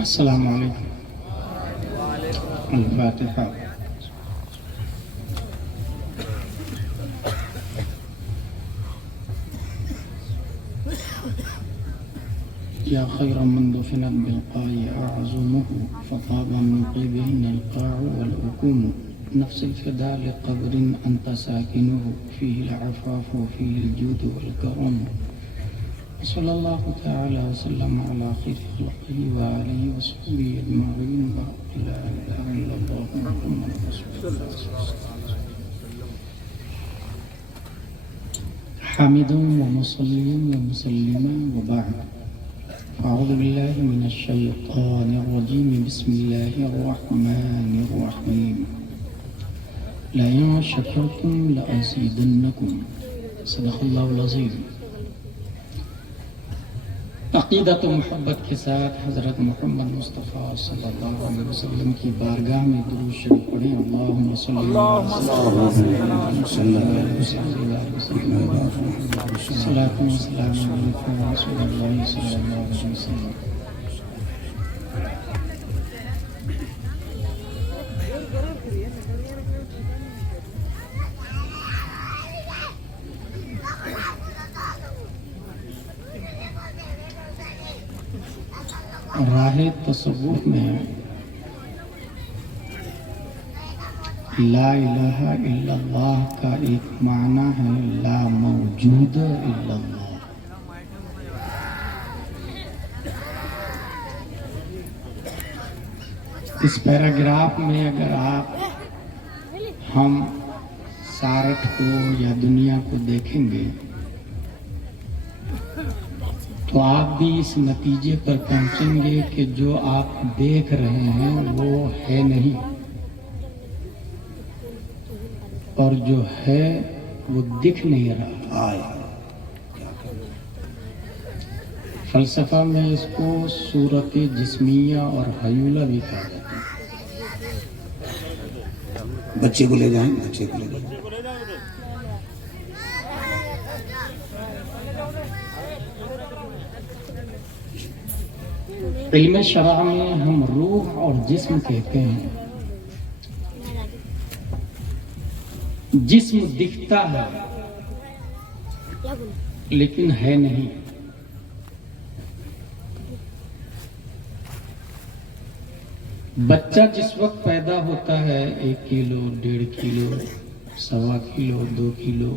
السلام علیکم. الفاتحہ. یا خیر من دفنت بالقاء اعظمه فطاب من قلبهن القاع والعقوم نفس الفداء لقبر انت ساكنه فيه العفاف وفيه الجود والكرم. صلی اللہ تعالی وسلم علی خیر خلقہ وآلہ وصحبہ اجمعین. لا الہ الا اللہ محمد رسول اللہ صلی اللہ علیہ وسلم. حامدا ومصلیا ومسلما وبعد. اعوذ باللہ من الشیطان الرجیم. بسم اللہ الرحمن الرحیم. لئن شکرتم لأزیدنکم. صدق اللہ العظیم. عقیدت و محبت کے ساتھ حضرت محمد مصطفیٰ صلی اللہ علیہ وسلم کی بارگاہ میں درود شریف پڑھیں. اللہم صلی اللہ علیہ وسلم. صلاۃ و سلام علیکم رسول اللہ صلی اللہ علیہ وسلم. راہ تصوف میں لا الہ الا اللہ کا ایک معنی ہے لا موجود الا اللہ. اس پیراگراف میں اگر آپ ہم سارٹھ کو یا دنیا کو دیکھیں گے تو آپ بھی اس نتیجے پر پہنچیں گے کہ جو آپ دیکھ رہے ہیں وہ ہے نہیں، اور جو ہے وہ دکھ نہیں رہا. فلسفہ میں اس کو صورت جسمیہ اور حیولہ بھی کہا جاتا ہے. بچے کو لے جائیں، بچے کو لے جائیں. علم شرع میں ہم روح اور جسم کہتے ہیں. جسم دکھتا ہے لیکن ہے نہیں. بچہ جس وقت پیدا ہوتا ہے 1 کلو 1.5 کلو 1.25 کلو 2 کلو،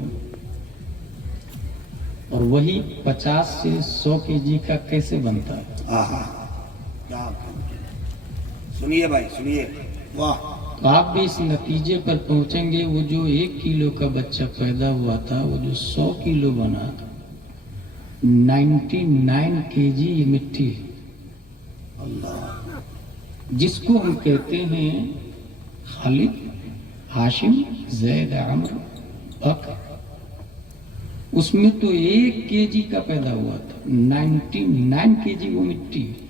اور وہی 50 سے 100 kg کا کیسے بنتا ہے؟ سنیے بھائی سنیے. واہ. تو آپ بھی اس نتیجے پر پہنچیں گے وہ جو 1 کلو کا بچہ پیدا ہوا تھا وہ جو 100 کلو بنا 99 kg یہ مٹی ہے. اللہ. جس کو ہم کہتے ہیں خالد ہاشم زید عمر بکر، اس میں تو 1 kg کا پیدا ہوا تھا 99 kg وہ مٹی ہے.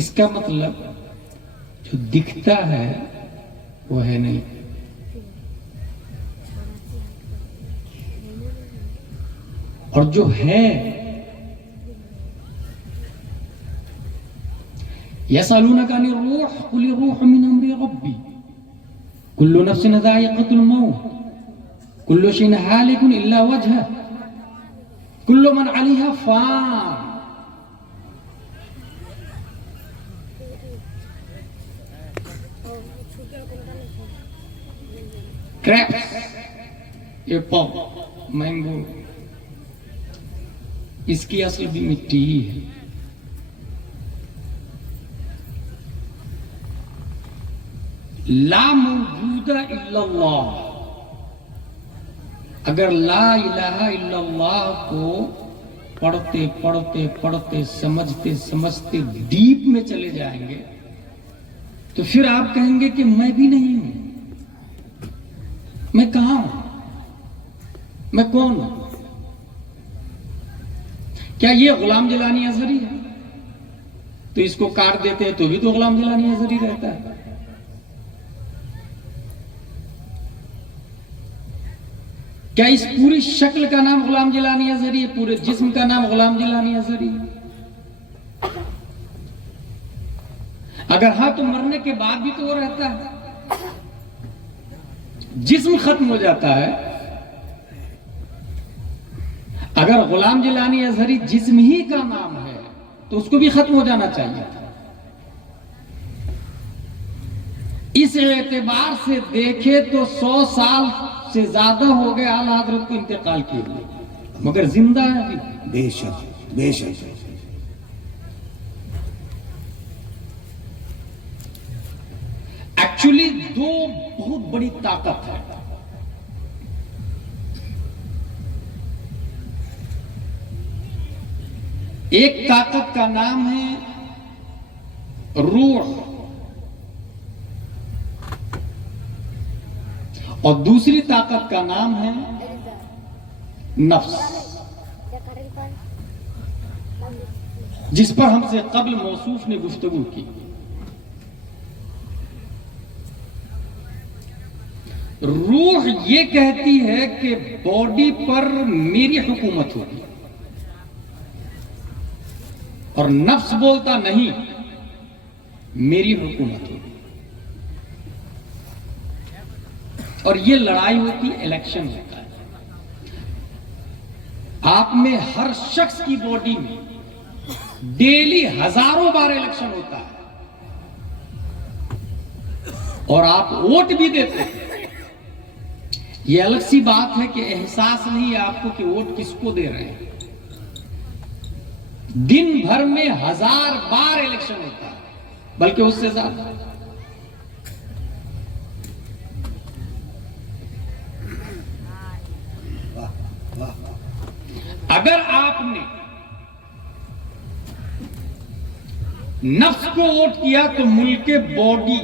اس کا مطلب جو دکھتا ہے وہ ہے نہیں. اور جو ہے یسألونک عن الروح قل الروح من امر ربی کل نفس ذائقۃ الموت کل شیء ہالک الا وجہہ کل من علیہا فان. کریپس، ایپل، مینگو، اس کی اصل بھی مٹی ہی ہے. لا موجود الا اللہ. اگر لا الہ الا اللہ کو پڑھتے پڑھتے پڑھتے سمجھتے سمجھتے ڈیپ میں چلے جائیں گے تو پھر آپ کہیں گے کہ میں بھی نہیں ہوں. میں کہاں ہوں؟ میں کون ہوں؟ کیا یہ غلام جیلانی اثری ہے؟ تو اس کو کاٹ دیتے ہیں تو بھی تو غلام جیلانی اثری رہتا ہے. کیا اس پوری شکل کا نام غلام جیلانی اثری ہے؟ پورے جسم کا نام غلام جیلانی اثری ہے؟ اگر ہاں تو مرنے کے بعد بھی تو وہ رہتا ہے. جسم ختم ہو جاتا ہے. اگر غلام جیلانی ازہری جسم ہی کا نام ہے تو اس کو بھی ختم ہو جانا چاہیے تھا. اس اعتبار سے دیکھے تو 100 سال سے زیادہ ہو گئے اعلیٰ حضرت کو انتقال کیے ہوئے، مگر زندہ ہے ابھی. بے شک بے شک. ایکچولی دو بہت بڑی طاقت ہے. ایک طاقت کا نام ہے روح اور دوسری طاقت کا نام ہے نفس، جس پر ہم سے قبل موصوف نے گفتگو کی. روح یہ کہتی ہے کہ باڈی پر میری حکومت ہوگی، اور نفس بولتا نہیں، میری حکومت ہوگی. اور یہ لڑائی ہوتی، الیکشن ہوتا ہے. آپ میں ہر شخص کی باڈی میں ڈیلی ہزاروں بار الیکشن ہوتا ہے، اور آپ ووٹ بھی دیتے ہیں. یہ الگ سی بات ہے کہ احساس نہیں ہے آپ کو کہ ووٹ کس کو دے رہے ہیں. دن بھر میں 1000 بار الیکشن ہوتا ہے، بلکہ اس سے زیادہ. اگر آپ نے نفس کو ووٹ کیا تو ملک باڈی،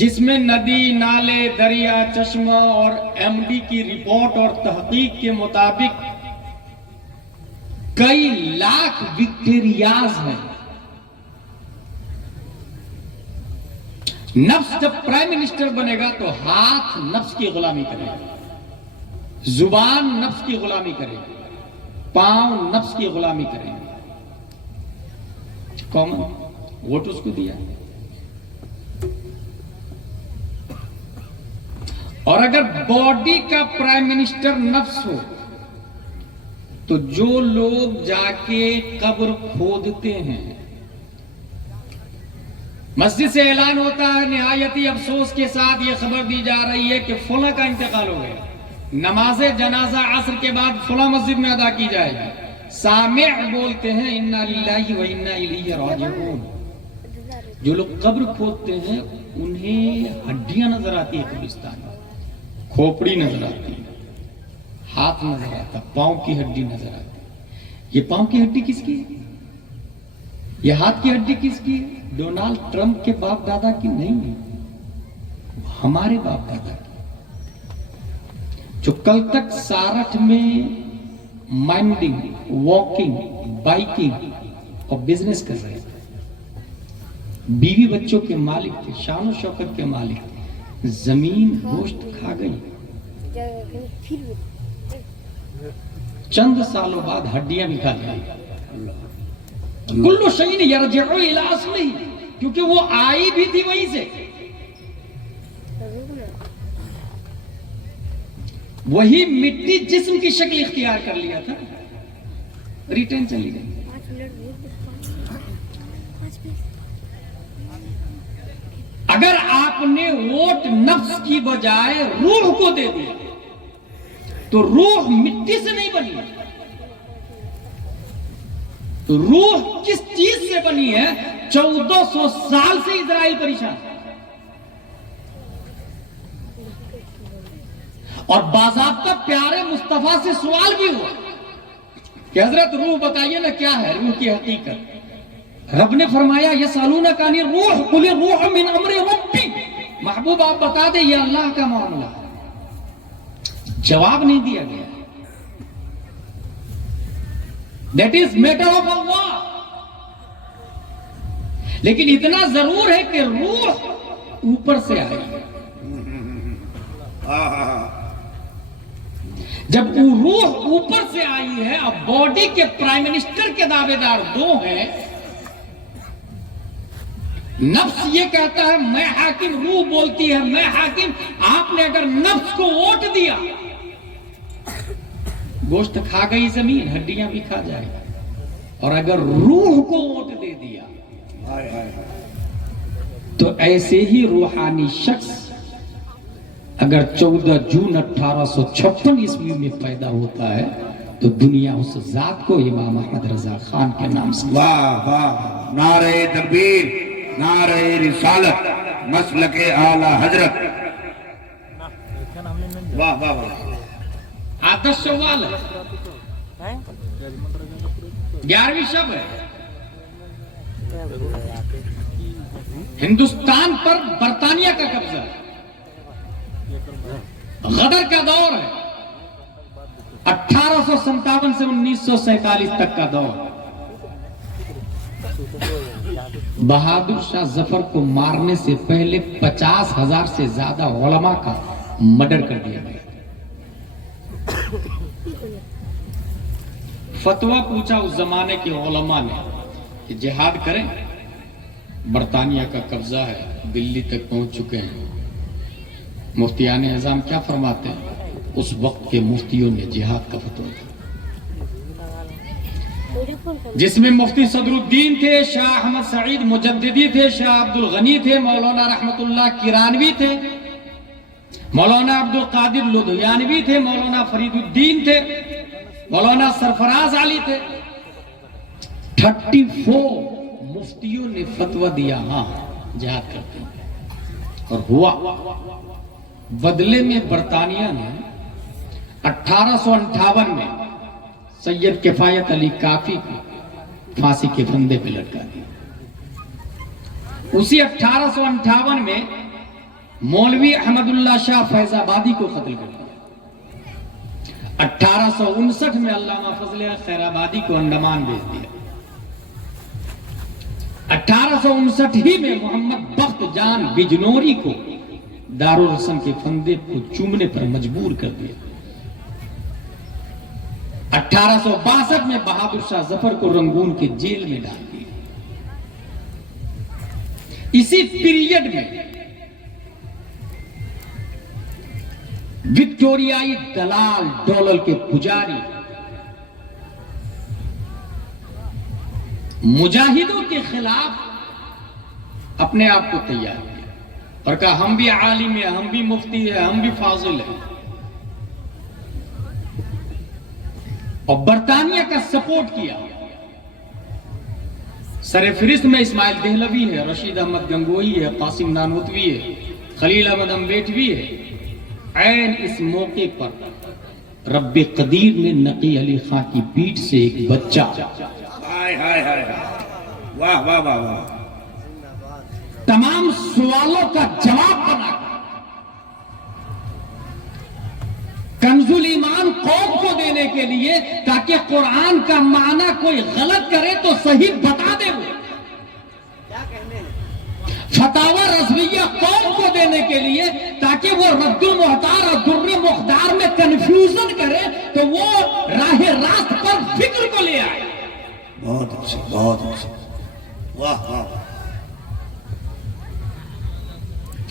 جس میں ندی، نالے، دریا، چشمہ اور ایم ڈی کی رپورٹ اور تحقیق کے مطابق کئی لاکھ بیکٹیریاز ہیں. نفس جب پرائم منسٹر بنے گا تو ہاتھ نفس کی غلامی کرے گا، زبان نفس کی غلامی کرے گی، پاؤں نفس کی غلامی کرے گی. کامن ووٹ اس کو دیا. اور اگر باڈی کا پرائم منسٹر نفس ہو تو جو لوگ جا کے قبر کھودتے ہیں، مسجد سے اعلان ہوتا ہے، نہایتی افسوس کے ساتھ یہ خبر دی جا رہی ہے کہ فلاں کا انتقال ہو گیا، نماز جنازہ عصر کے بعد فلاں مسجد میں ادا کی جائے گی. سامع بولتے ہیں انا للہ و انا الیہ راجعون. جو لوگ قبر کھودتے ہیں انہیں ہڈیاں نظر آتی ہیں، قبرستان میں کھوپڑی نظر آتی ہے، ہاتھ نظر آتا، پاؤں کی ہڈی نظر آتی. یہ پاؤں کی ہڈی کس کی ہے؟ یہ ہاتھ کی ہڈی کس کی ہے؟ ڈونالڈ ٹرمپ کے باپ دادا کی نہیں ہے، ہمارے باپ دادا کی، جو کل تک سارٹھ میں مائنڈنگ، واکنگ، بائکنگ اور بزنس کر رہے تھے. بیوی بچوں کے مالک تھے، شان و شوکت کے مالک تھے. زمین گوشت کھا گئی، چند سالوں بعد ہڈیاں بھی کھا گئی. کلو شیء یرجع الی اصلہ، کیونکہ وہ آئی بھی تھی وہیں سے. وہی مٹی جسم کی شکل اختیار کر لیا تھا، ریٹرن چلی گئی. اگر آپ نے ووٹ نفس کی بجائے روح کو دے دیا تو روح مٹی سے نہیں بنی. روح کس چیز سے بنی ہے؟ 1400 سال سے اسرائیل پریشان، اور باضابطہ پیارے مصطفیٰ سے سوال بھی ہوا کہ حضرت روح بتائیے نا کیا ہے روح کی حقیقت. رب نے فرمایا یسألونک عن الروح قل الروح من امر ربی. محبوب آپ بتا دیں یہ اللہ کا معاملہ. جواب نہیں دیا گیا. That is matter of Allah. لیکن اتنا ضرور ہے کہ روح اوپر سے آئی ہے. جب وہ روح اوپر سے آئی ہے، اب باڈی کے پرائم منسٹر کے دعوے دار دو ہیں. نفس یہ کہتا ہے میں حاکم، روح بولتی ہے میں حاکم. آپ نے اگر نفس کو ووٹ دیا، گوشت کھا گئی زمین، ہڈیاں بھی کھا جائے گی. اور اگر روح کو ووٹ دے دیا تو ایسے ہی روحانی شخص اگر 14 جون 1856 عیسوی میں پیدا ہوتا ہے تو دنیا اس ذات کو امام احمد رضا خان کے نام سے. واہ واہ، نعرہ تکبیر، نعرہ رسالت، مسلک اعلی حضرت. واہ واہ واہ. آتش سوال ہے، 11ویں شب ہے. ہندوستان پر برطانیہ کا قبضہ ہے، غدر کا دور ہے. 1857 سے 1947 تک کا دور. بہادر شاہ ظفر کو مارنے سے پہلے 50,000 سے زیادہ علماء کا مرڈر کر دیا گیا. فتویٰ پوچھا اس زمانے کے علماء نے کہ جہاد کریں. برطانیہ کا قبضہ ہے، دلی تک پہنچ چکے ہیں. مفتیان اعظام کیا فرماتے ہیں؟ اس وقت کے مفتیوں نے جہاد کا فتویٰ دیا، جس میں مفتی صدر الدین تھے، شاہ احمد سعید مجددی تھے، شاہ عبد الغنی تھے، مولانا رحمت اللہ کرانوی تھے، مولانا عبد القادر لدھیانوی تھے، مولانا فرید الدین تھے، مولانا سرفراز علی تھے. 34 مفتیوں نے فتویٰ دیا ہاں جہاد کرتے ہیں. اور ہوا. بدلے میں برطانیہ نے 1858 میں سید کفایت علی کافی کو پھانسی کے پھندے پہ لٹکا دیا. اسی 1858 میں مولوی احمد اللہ شاہ فیض آبادی کو قتل کر دیا. 1859 میں علامہ فضل خیر آبادی کو انڈمان بھیج دیا. 1859 ہی میں محمد بخت جان بجنوری کو دارالحسن کے پھندے کو چومنے پر مجبور کر دیا. 1862 میں بہادر شاہ ظفر کو رنگون کے جیل میں ڈال دیا. اسی پیریڈ میں وکٹوریائی دلال ڈولل کے پجاری مجاہدوں کے خلاف اپنے آپ کو تیار کیا اور کہا ہم بھی عالم ہیں، ہم بھی مفتی ہیں، ہم بھی فاضل ہیں. اور برطانیہ کا سپورٹ کیا. سر فہرست میں اسماعیل دہلوی ہے، رشید احمد گنگوئی ہے، قاسم نانوتوی ہے، خلیل احمد امبیٹوی ہے. عین اس موقع پر رب قدیر نے نقی علی خان کی پیٹھ سے ایک بچہ ہائے ہائے ہائے، واہ واہ واہ واہ، تمام سوالوں کا جواب بنا کر کنز الایمان قوم کو دینے کے لیے، تاکہ قرآن کا معنی کوئی غلط کرے تو صحیح بتا دے. وہ فتاوی رضویہ قوم کو دینے کے لیے تاکہ وہ رد المحتار اور در مختار میں کنفیوژن کرے تو وہ راہ راست پر فکر کو لے آئے. بہت اچھا بہت اچھا، واہ واہ.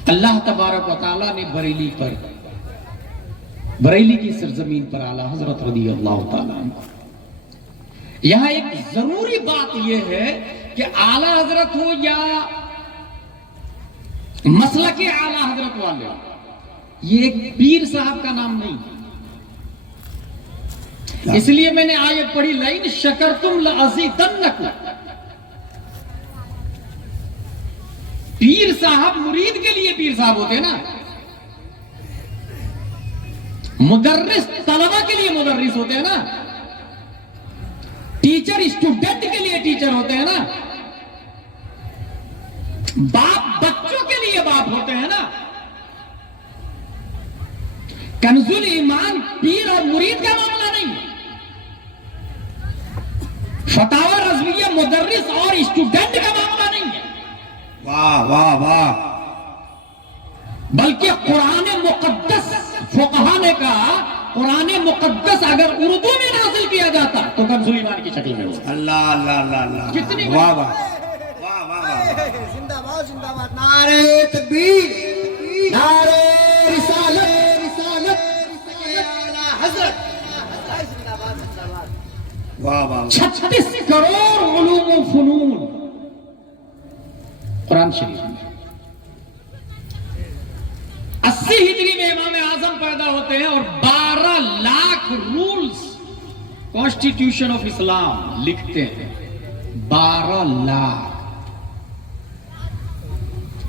اللہ تبارک و تعالیٰ نے بریلی کی سرزمین پر اعلیٰ حضرت رضی اللہ تعالیٰ عنہ. یہاں ایک ضروری بات یہ ہے کہ اعلیٰ حضرت ہو یا مسلک اعلیٰ حضرت والے ہو، یہ ایک پیر صاحب کا نام نہیں. اس لیے میں نے آیت پڑھی لئن شکرتم لأزیدنکم. پیر صاحب مرید کے لیے پیر صاحب ہوتے ہیں نا، مدرس طلبہ کے لیے مدرس ہوتے ہیں نا، ٹیچر اسٹوڈنٹ کے لیے ٹیچر ہوتے ہیں نا، باپ بچوں کے لیے باپ ہوتے ہیں نا. کنز الایمان پیر اور مرید کا معاملہ نہیں، فتاوی رضویہ مدرس اور اسٹوڈنٹ کا معاملہ نہیں ہے. واہ واہ واہ، بلکہ قرآن مقدس فقہا نے کہا قرآن مقدس اگر اردو میں نازل کیا جاتا تو کنز ایمان کی شکل میں ہوتا. اللہ اللہ اللہ اللہ کتنی واہ واہ واہ واہ واہ. زندہ باد زندہ باد. نعرہ تکبیر، نعرہ رسالت، رسالت اعلی حضرت. زندہ باد زندہ باد. واہ واہ 36 کروڑ علوم و فنون قرآن شریف میں. 80 ہجری میں امام اعظم پیدا ہوتے ہیں اور 12 لاکھ رولز کانسٹیٹیوشن آف اسلام لکھتے ہیں. 12 لاکھ.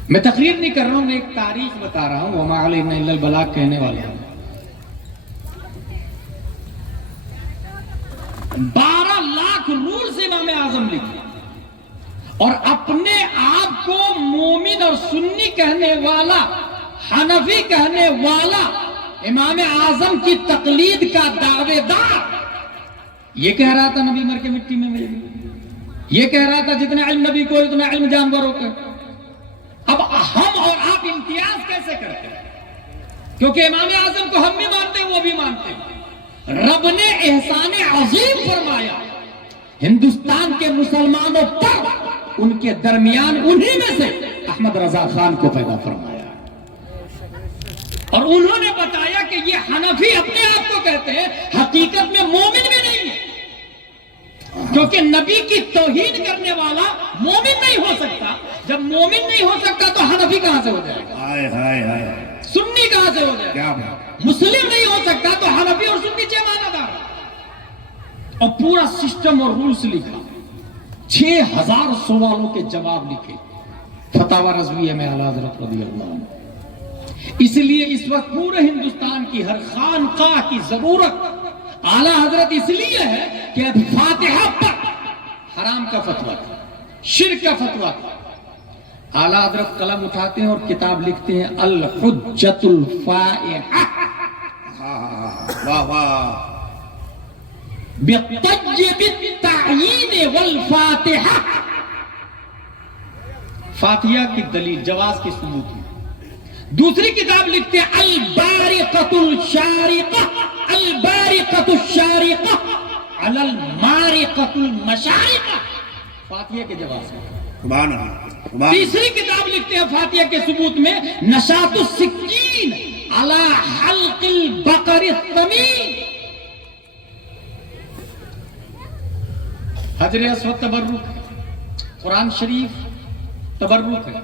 میں تقریر نہیں کر رہا ہوں، میں ایک تاریخ بتا رہا ہوں. وما علینا الا البلاغ کہنے والا ہوں. 12 لاکھ رولز امام اعظم لکھے اور اپنے آپ کو مومن اور سنی کہنے والا، حنفی کہنے والا، امام اعظم کی تقلید کا دعوے دار یہ کہہ رہا تھا نبی مر کے مٹی میں ملے گی. یہ کہہ رہا تھا جتنا علم نبی کو اتنا علم جانوروں کا. اب ہم اور آپ امتیاز کیسے کرتے ہیں؟ کیونکہ امام اعظم کو ہم بھی مانتے ہیں، وہ بھی مانتے ہیں. رب نے احسان عظیم فرمایا ہندوستان کے مسلمانوں پر، ان کے درمیان انہی میں سے احمد رضا خان کو پیدا فرمایا اور انہوں نے بتایا کہ یہ حنفی اپنے آپ کو کہتے ہیں، حقیقت میں مومن بھی نہیں ہے. کیونکہ نبی کی توہین کرنے والا مومن نہیں ہو سکتا. جب مومن نہیں ہو سکتا تو حنفی کہاں سے ہو جائے گا؟ ہائے ہائے ہائے سنی کہاں سے ہو جائے گا؟ کیا بات. مسلم نہیں ہو سکتا تو حنفی اور سنی مانا دار. اور پورا سسٹم اور رولز لکھا. 6000 سوالوں کے جواب لکھے. فتاوی رضویہ میں اعلیٰ حضرت رضی اللہ عنہ. اس لیے اس وقت پورے ہندوستان کی ہر خانقاہ کی ضرورت اعلیٰ حضرت اس لیے ہے کہ اب فاتحہ پر حرام کا فتویٰ تھا، شرک کا فتویٰ تھا. اعلیٰ حضرت قلم اٹھاتے ہیں اور کتاب لکھتے ہیں الحجۃ الفائحہ واہ واہ. بطیب التعیین والفاتحہ. فاتحہ کی دلیل، جواز کی ثبوت. دوسری کتاب لکھتے ہیں البارقۃ الشارقہ، البارقۃ الشارقہ علی المارقۃ المشارقہ. فاتحہ کے جواز میں. سبحان اللہ سبحان اللہ. تیسری کتاب لکھتے ہیں فاتحہ کے ثبوت میں نشاط السکین علی حلق البقر الثمین. حجر اسود تبرک ہے، قرآن شریف تبرک ہے،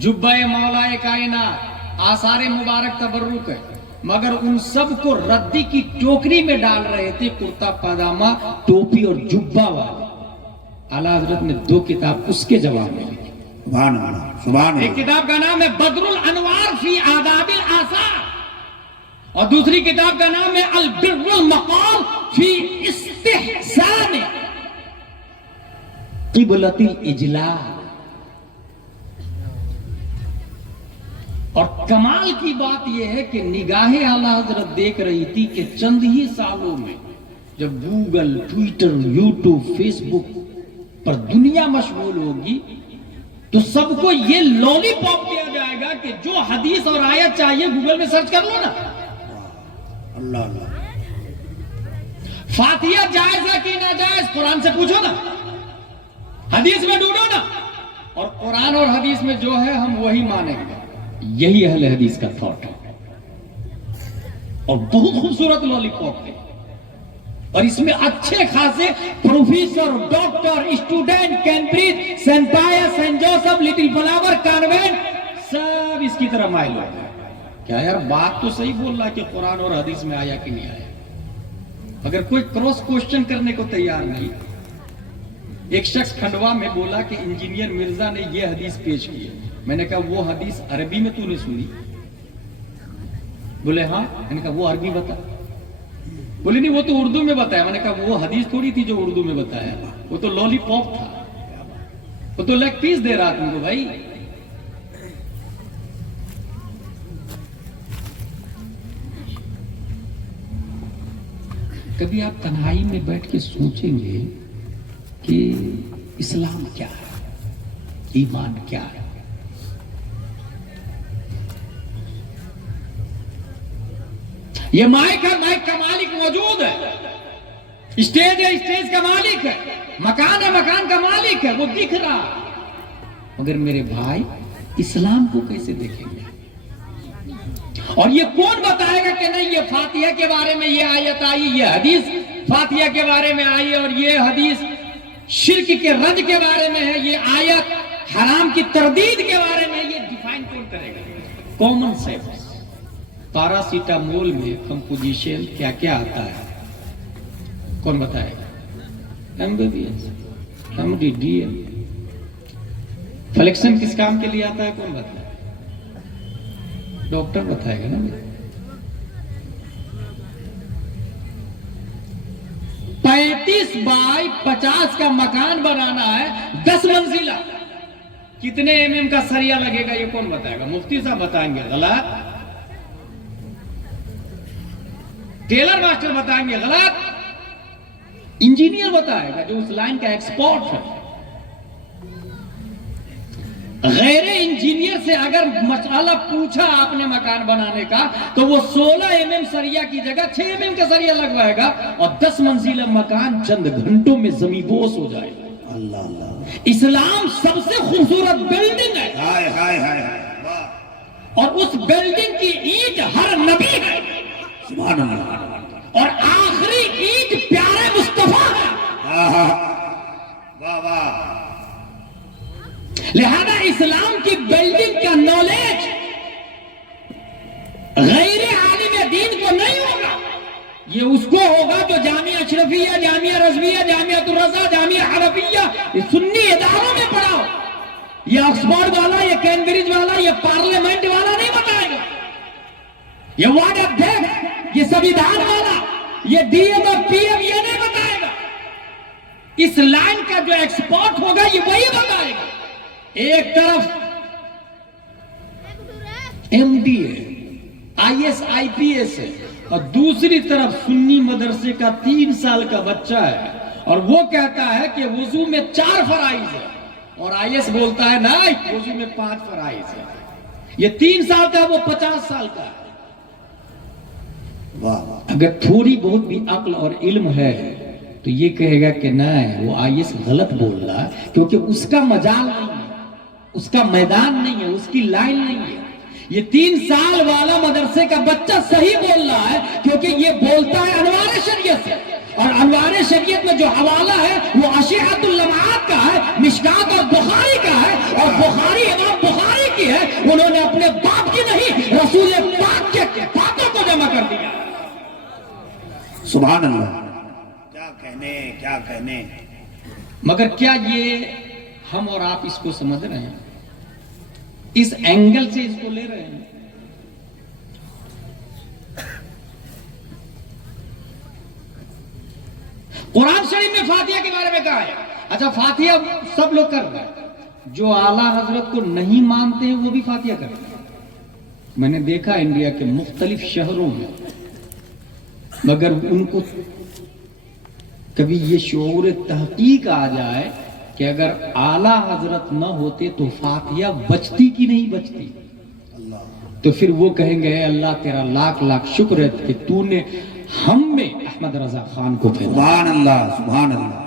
جبہ مولا کائنات آثار مبارک تبرک ہے. مگر ان سب کو ردی کی ٹوکری میں ڈال رہے تھے، کرتا پاجامہ، ٹوپی اور جبہ والے. اعلیٰ حضرت نے 2 کتاب اس کے جواب میں لکھی. سبحان اللہ سبحان ایک اللہ. کتاب کا نام ہے بدر الانوار فی آداب الآثار اور دوسری کتاب کا نام ہے البر المقام فی استحسان قبلۃ الاجلال. اور کمال کی بات یہ ہے کہ نگاہ اعلیٰ حضرت دیکھ رہی تھی کہ چند ہی سالوں میں جب گوگل، ٹویٹر، یوٹیوب، فیس بک پر دنیا مشغول ہوگی تو سب کو یہ لولی پاپ دیا جائے گا کہ جو حدیث اور آیت چاہیے گوگل میں سرچ کر لو نا. اللہ اللہ. فاتحہ جائز ہے کہ ناجائز قرآن سے پوچھو نا، حدیث میں ڈھونڈو نا. اور قرآن اور حدیث میں جو ہے ہم وہی مانیں گے. یہی اہل حدیث کا تھاٹ ہے اور بہت خوبصورت لالی پاپ ہے. اور اس میں اچھے خاصے professor, doctor, student, Cambridge, saint Pius, saint Joseph, little flower convent سب اس کی طرح مائل ہو گئے. کیا یار بات تو صحیح بول رہا کہ قرآن اور حدیث میں آیا کہ نہیں آیا. اگر کوئی کراس کوشچن کرنے کو تیار نہیں. ایک شخص کھنڈوا میں بولا کہ انجینئر مرزا نے یہ حدیث پیش کی ہے. میں نے کہا وہ حدیث عربی میں تو نے سنی؟ بولے ہاں. میں نے کہا وہ عربی بتا. بولے نہیں وہ تو اردو میں بتایا. میں نے کہا وہ حدیث تھوڑی تھی جو اردو میں بتایا، وہ تو لولی پاپ تھا، وہ تو لیگ پیس دے رہا تم کو بھائی. کبھی آپ تنہائی میں بیٹھ کے سوچیں گے کہ اسلام کیا ہے، ایمان کیا ہے. یہ مائک ہے، مائک کا مالک موجود ہے، اسٹیج ہے، اسٹیج کا مالک ہے، مکان ہے، مکان کا مالک ہے، وہ دکھ رہا. مگر میرے بھائی اسلام کو کیسے دیکھیں گے؟ اور یہ کون بتائے گا کہ نہیں یہ فاتحہ کے بارے میں یہ آیت آئی، یہ حدیث فاتحہ کے بارے میں آئی، اور یہ حدیث شرک کے رد کے بارے میں ہے، یہ آیت حرام کی تردید کے بارے میں، یہ ڈیفائن کون کرے گا؟ Common sense. پیراسیٹامول میں کمپوزیشن کیا کیا آتا ہے کون بتائے گا؟ MBBS، MD، DM. فلیکشن کس کام کے لیے آتا ہے کون بتائے؟ ڈاکٹر بتائے گا نا. 35 بائی 50 کا مکان بنانا ہے، 10 منزلہ، کتنے mm کا سریا لگے گا یہ کون بتائے گا؟ مفتی صاحب بتائیں گے غلط، ٹیلر ماسٹر بتائیں گے غلط، انجینئر بتائے گا جو اس لائن کا ایکسپرٹ ہے. غیر انجینئر سے اگر مسئلہ پوچھا آپ نے مکان بنانے کا تو وہ 16 mm سریا کی جگہ 6 mm کا سریا لگوائے گا اور 10 منزلہ مکان چند گھنٹوں میں زمین بوس ہو جائے گا. اللہ اللہ. اسلام سب سے خوبصورت بلڈنگ ہے، ہائے ہائے ہائے ہائے. اور اس بلڈنگ کی اینٹ ہر نبی ہے، سبحان اللہ. اور آخری اینٹ پیارے مصطفیٰ ہے. واہ واہ. لہذا اسلام کی بلڈنگ کا نالج غیر عالم دین کو نہیں ہوگا، یہ اس کو ہوگا جو جامعہ اشرفیہ، جامعہ رضویہ، جامعۃ الرضا، جامعہ عربیہ، یہ سنی اداروں میں پڑھا ہو. یہ آکسفورڈ والا، یہ کیمبرج والا، یہ پارلیمنٹ والا نہیں بتائے گا. یہ وارڈ آف ڈیتھ، یہ سویدھان والا، یہ DM اور PM یہ نہیں بتائے گا. اس لائن کا جو ایکسپرٹ ہوگا یہ وہی بتائے گا. ایک طرف MD ہے، IS IPS ہے، اور دوسری طرف سنی مدرسے کا 3 سال کا بچہ ہے، اور وہ کہتا ہے کہ وضو میں 4 فرائض ہے، اور IS بولتا ہے نہیں وضو میں 5 فرائض ہے. یہ 3 سال کا، وہ 50 سال کا ہے. اگر تھوڑی بہت بھی عقل اور علم ہے تو یہ کہے گا کہ نہیں وہ IS غلط بول رہا ہے، کیونکہ اس کا مجال نہیں ہے، اس کا میدان نہیں ہے، اس کی لائن نہیں ہے. یہ 3 سال والا مدرسے کا بچہ صحیح بول رہا ہے کیونکہ یہ بولتا ہے انوار شریعت سے، اور انوار شریعت میں جو حوالہ ہے وہ اشیعۃ اللمعات کا ہے، مشکات اور بخاری کا ہے، اور بخاری امام بخاری کی ہے. انہوں نے اپنے باپ کی نہیں، رسول پاک کے باتوں کو جمع کر دیا. سبحان اللہ. کیا کہنے. مگر کیا یہ ہم اور آپ اس کو سمجھ رہے ہیں؟ اس اینگل سے اس کو لے رہے ہیں؟ قرآن شریف میں فاتحہ کے بارے میں کہا ہے. اچھا فاتحہ سب لوگ کر رہے ہیں، جو اعلیٰ حضرت کو نہیں مانتے ہیں وہ بھی فاتحہ کر رہے ہیں. میں نے دیکھا انڈیا کے مختلف شہروں میں، مگر ان کو کبھی یہ شعور تحقیق آ جائے کہ اگر اعلیٰ حضرت نہ ہوتے تو فاتحہ بچتی کی نہیں بچتی، تو پھر وہ کہیں گے اے اللہ تیرا لاکھ لاکھ شکر ہے کہ تو نے ہم میں احمد رضا خان کو پیدا. سبحان اللہ. سبحان اللہ.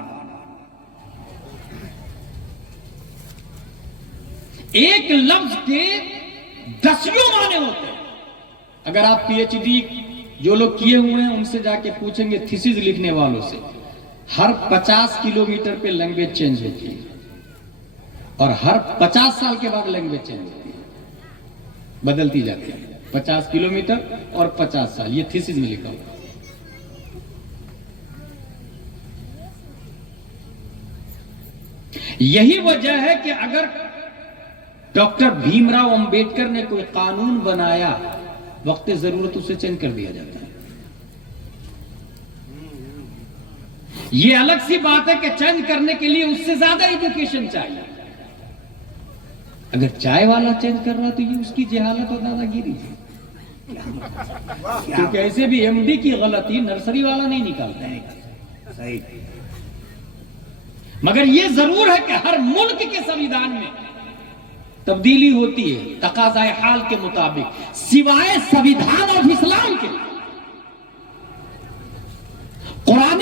ایک لفظ کے 10 معنی ہوتے ہیں. اگر آپ PhD جو لوگ کیے ہوئے ہیں ان سے جا کے پوچھیں گے، تھیسس لکھنے والوں سے، ہر 50 کلومیٹر پہ لینگویج چینج ہوتی ہے، اور ہر 50 سال کے بعد لینگویج چینج ہوتی ہے، بدلتی جاتی ہے. 50 کلومیٹر اور 50 سال، یہ تھیسس میں لکھا ہوا. یہی وجہ ہے کہ اگر ڈاکٹر بھیم راؤ امبیڈکر نے کوئی قانون بنایا، وقت ضرورت اسے چینج کر دیا جاتا ہے. یہ الگ سی بات ہے کہ چینج کرنے کے لیے اس سے زیادہ ایجوکیشن چاہیے. اگر چائے والا چینج کر رہا تو یہ اس کی جہالت اور دادا گیری ہے، کیونکہ ایسے بھی MD کی غلطی نرسری والا نہیں نکالتا ہے. صحیح. مگر یہ ضرور ہے کہ ہر ملک کے سنویدھان میں تبدیلی ہوتی ہے تقاضائے حال کے مطابق، سوائے سنویدھان آف اسلام کے. قرآن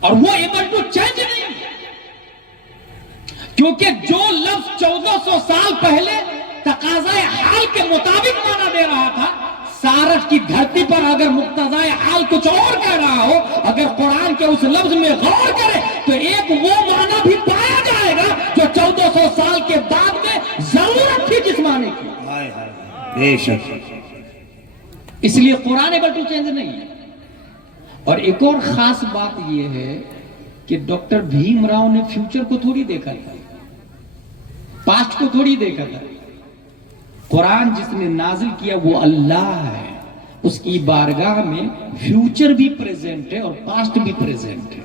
اور وہ ایبل ٹو چینج نہیں، کیونکہ جو لفظ 1400 سال پہلے تقاضائے حال کے مطابق مانا دے رہا تھا، سارت کی دھرتی پر اگر مقتضائے حال کچھ اور کہہ رہا ہو، اگر قرآن کے اس لفظ میں غور کرے تو ایک وہ معنی بھی پایا جائے گا جو 1400 سال کے بعد میں ضرورت تھی جس معنی کی۔ بے شک، اس لیے قرآن ایبل ٹو چینج نہیں ہے۔ اور ایک اور خاص بات یہ ہے کہ ڈاکٹر بھیم راؤ نے فیوچر کو تھوڑی دیکھا تھا، پاسٹ کو تھوڑی دیکھا تھا۔ قرآن جس نے نازل کیا وہ اللہ ہے، اس کی بارگاہ میں فیوچر بھی پریزنٹ ہے اور پاسٹ بھی پریزنٹ ہے،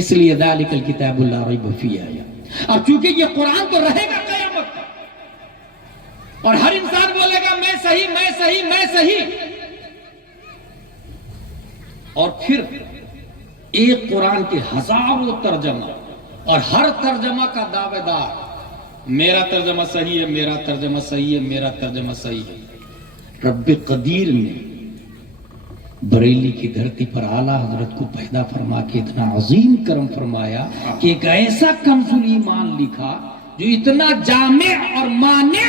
اس لیے ذالک الکتاب لا ریب فیہ آیا۔ اب چونکہ یہ قرآن تو رہے گا قیامت تک اور ہر انسان بولے گا میں صحیح میں صحیح میں صحیح، اور پھر ایک قرآن کے ہزاروں ترجمہ اور ہر ترجمہ کا دعوے دار میرا ترجمہ صحیح ہے، میرا ترجمہ صحیح ہے، میرا ترجمہ صحیح ہے۔ رب قدیر نے بریلی کی دھرتی پر اعلیٰ حضرت کو پیدا فرما کے اتنا عظیم کرم فرمایا کہ ایک ایسا کنز ایمان لکھا جو اتنا جامع اور مانع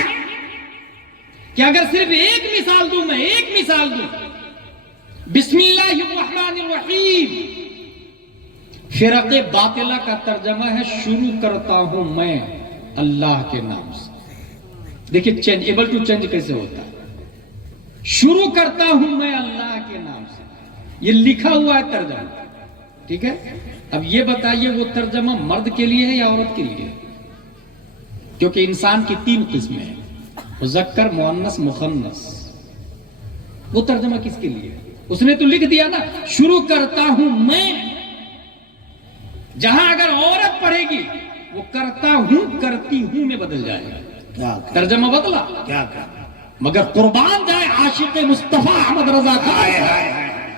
کہ اگر صرف ایک مثال دوں، میں ایک مثال دوں، بسم اللہ الرحمن الرحیم، فرق باطلہ کا ترجمہ ہے شروع کرتا ہوں میں اللہ کے نام سے۔ دیکھیں چینج، ایبل ٹو چینج کیسے ہوتا ہے، شروع کرتا ہوں میں اللہ کے نام سے، یہ لکھا ہوا ہے ترجمہ، ٹھیک ہے۔ اب یہ بتائیے وہ ترجمہ مرد کے لیے ہے یا عورت کے لیے؟ کیونکہ انسان کی 3 قسمیں ہیں، مذکر، مؤنث، مخنث۔ وہ ترجمہ کس کے لیے؟ اس نے تو لکھ دیا نا شروع کرتا ہوں میں، جہاں اگر عورت پڑھے گی وہ کرتا ہوں کرتی ہوں میں بدل جائے گا، ترجمہ بدلا کیا مگر قربان جائے عاشق مصطفیٰ احمد رضا خان،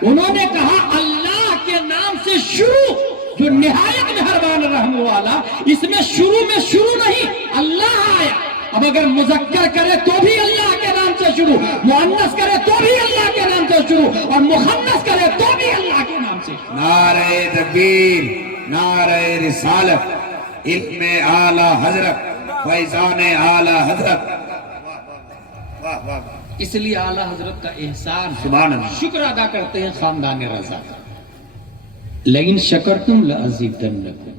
انہوں نے کہا اللہ کے نام سے شروع جو نہایت مہربان رحم والا، اس میں شروع نہیں اللہ آیا۔ اب اگر مذکر کرے تو بھی اللہ کے نام سے شروع، مؤنث کرے تو بھی اللہ کے نام سے شروع، اور مخنث کرے تو بھی اللہ کے نام سے شروع۔ نعرہ تکبیر، نعرہ رسالت، علم اعلی حضرت، فیضان اعلی حضرت۔ اس لیے اعلی حضرت کا احسان ہے، سبحان اللہ، شکر ادا کرتے ہیں خاندان رضا کا۔ لیکن شکرتم لازیدنکم،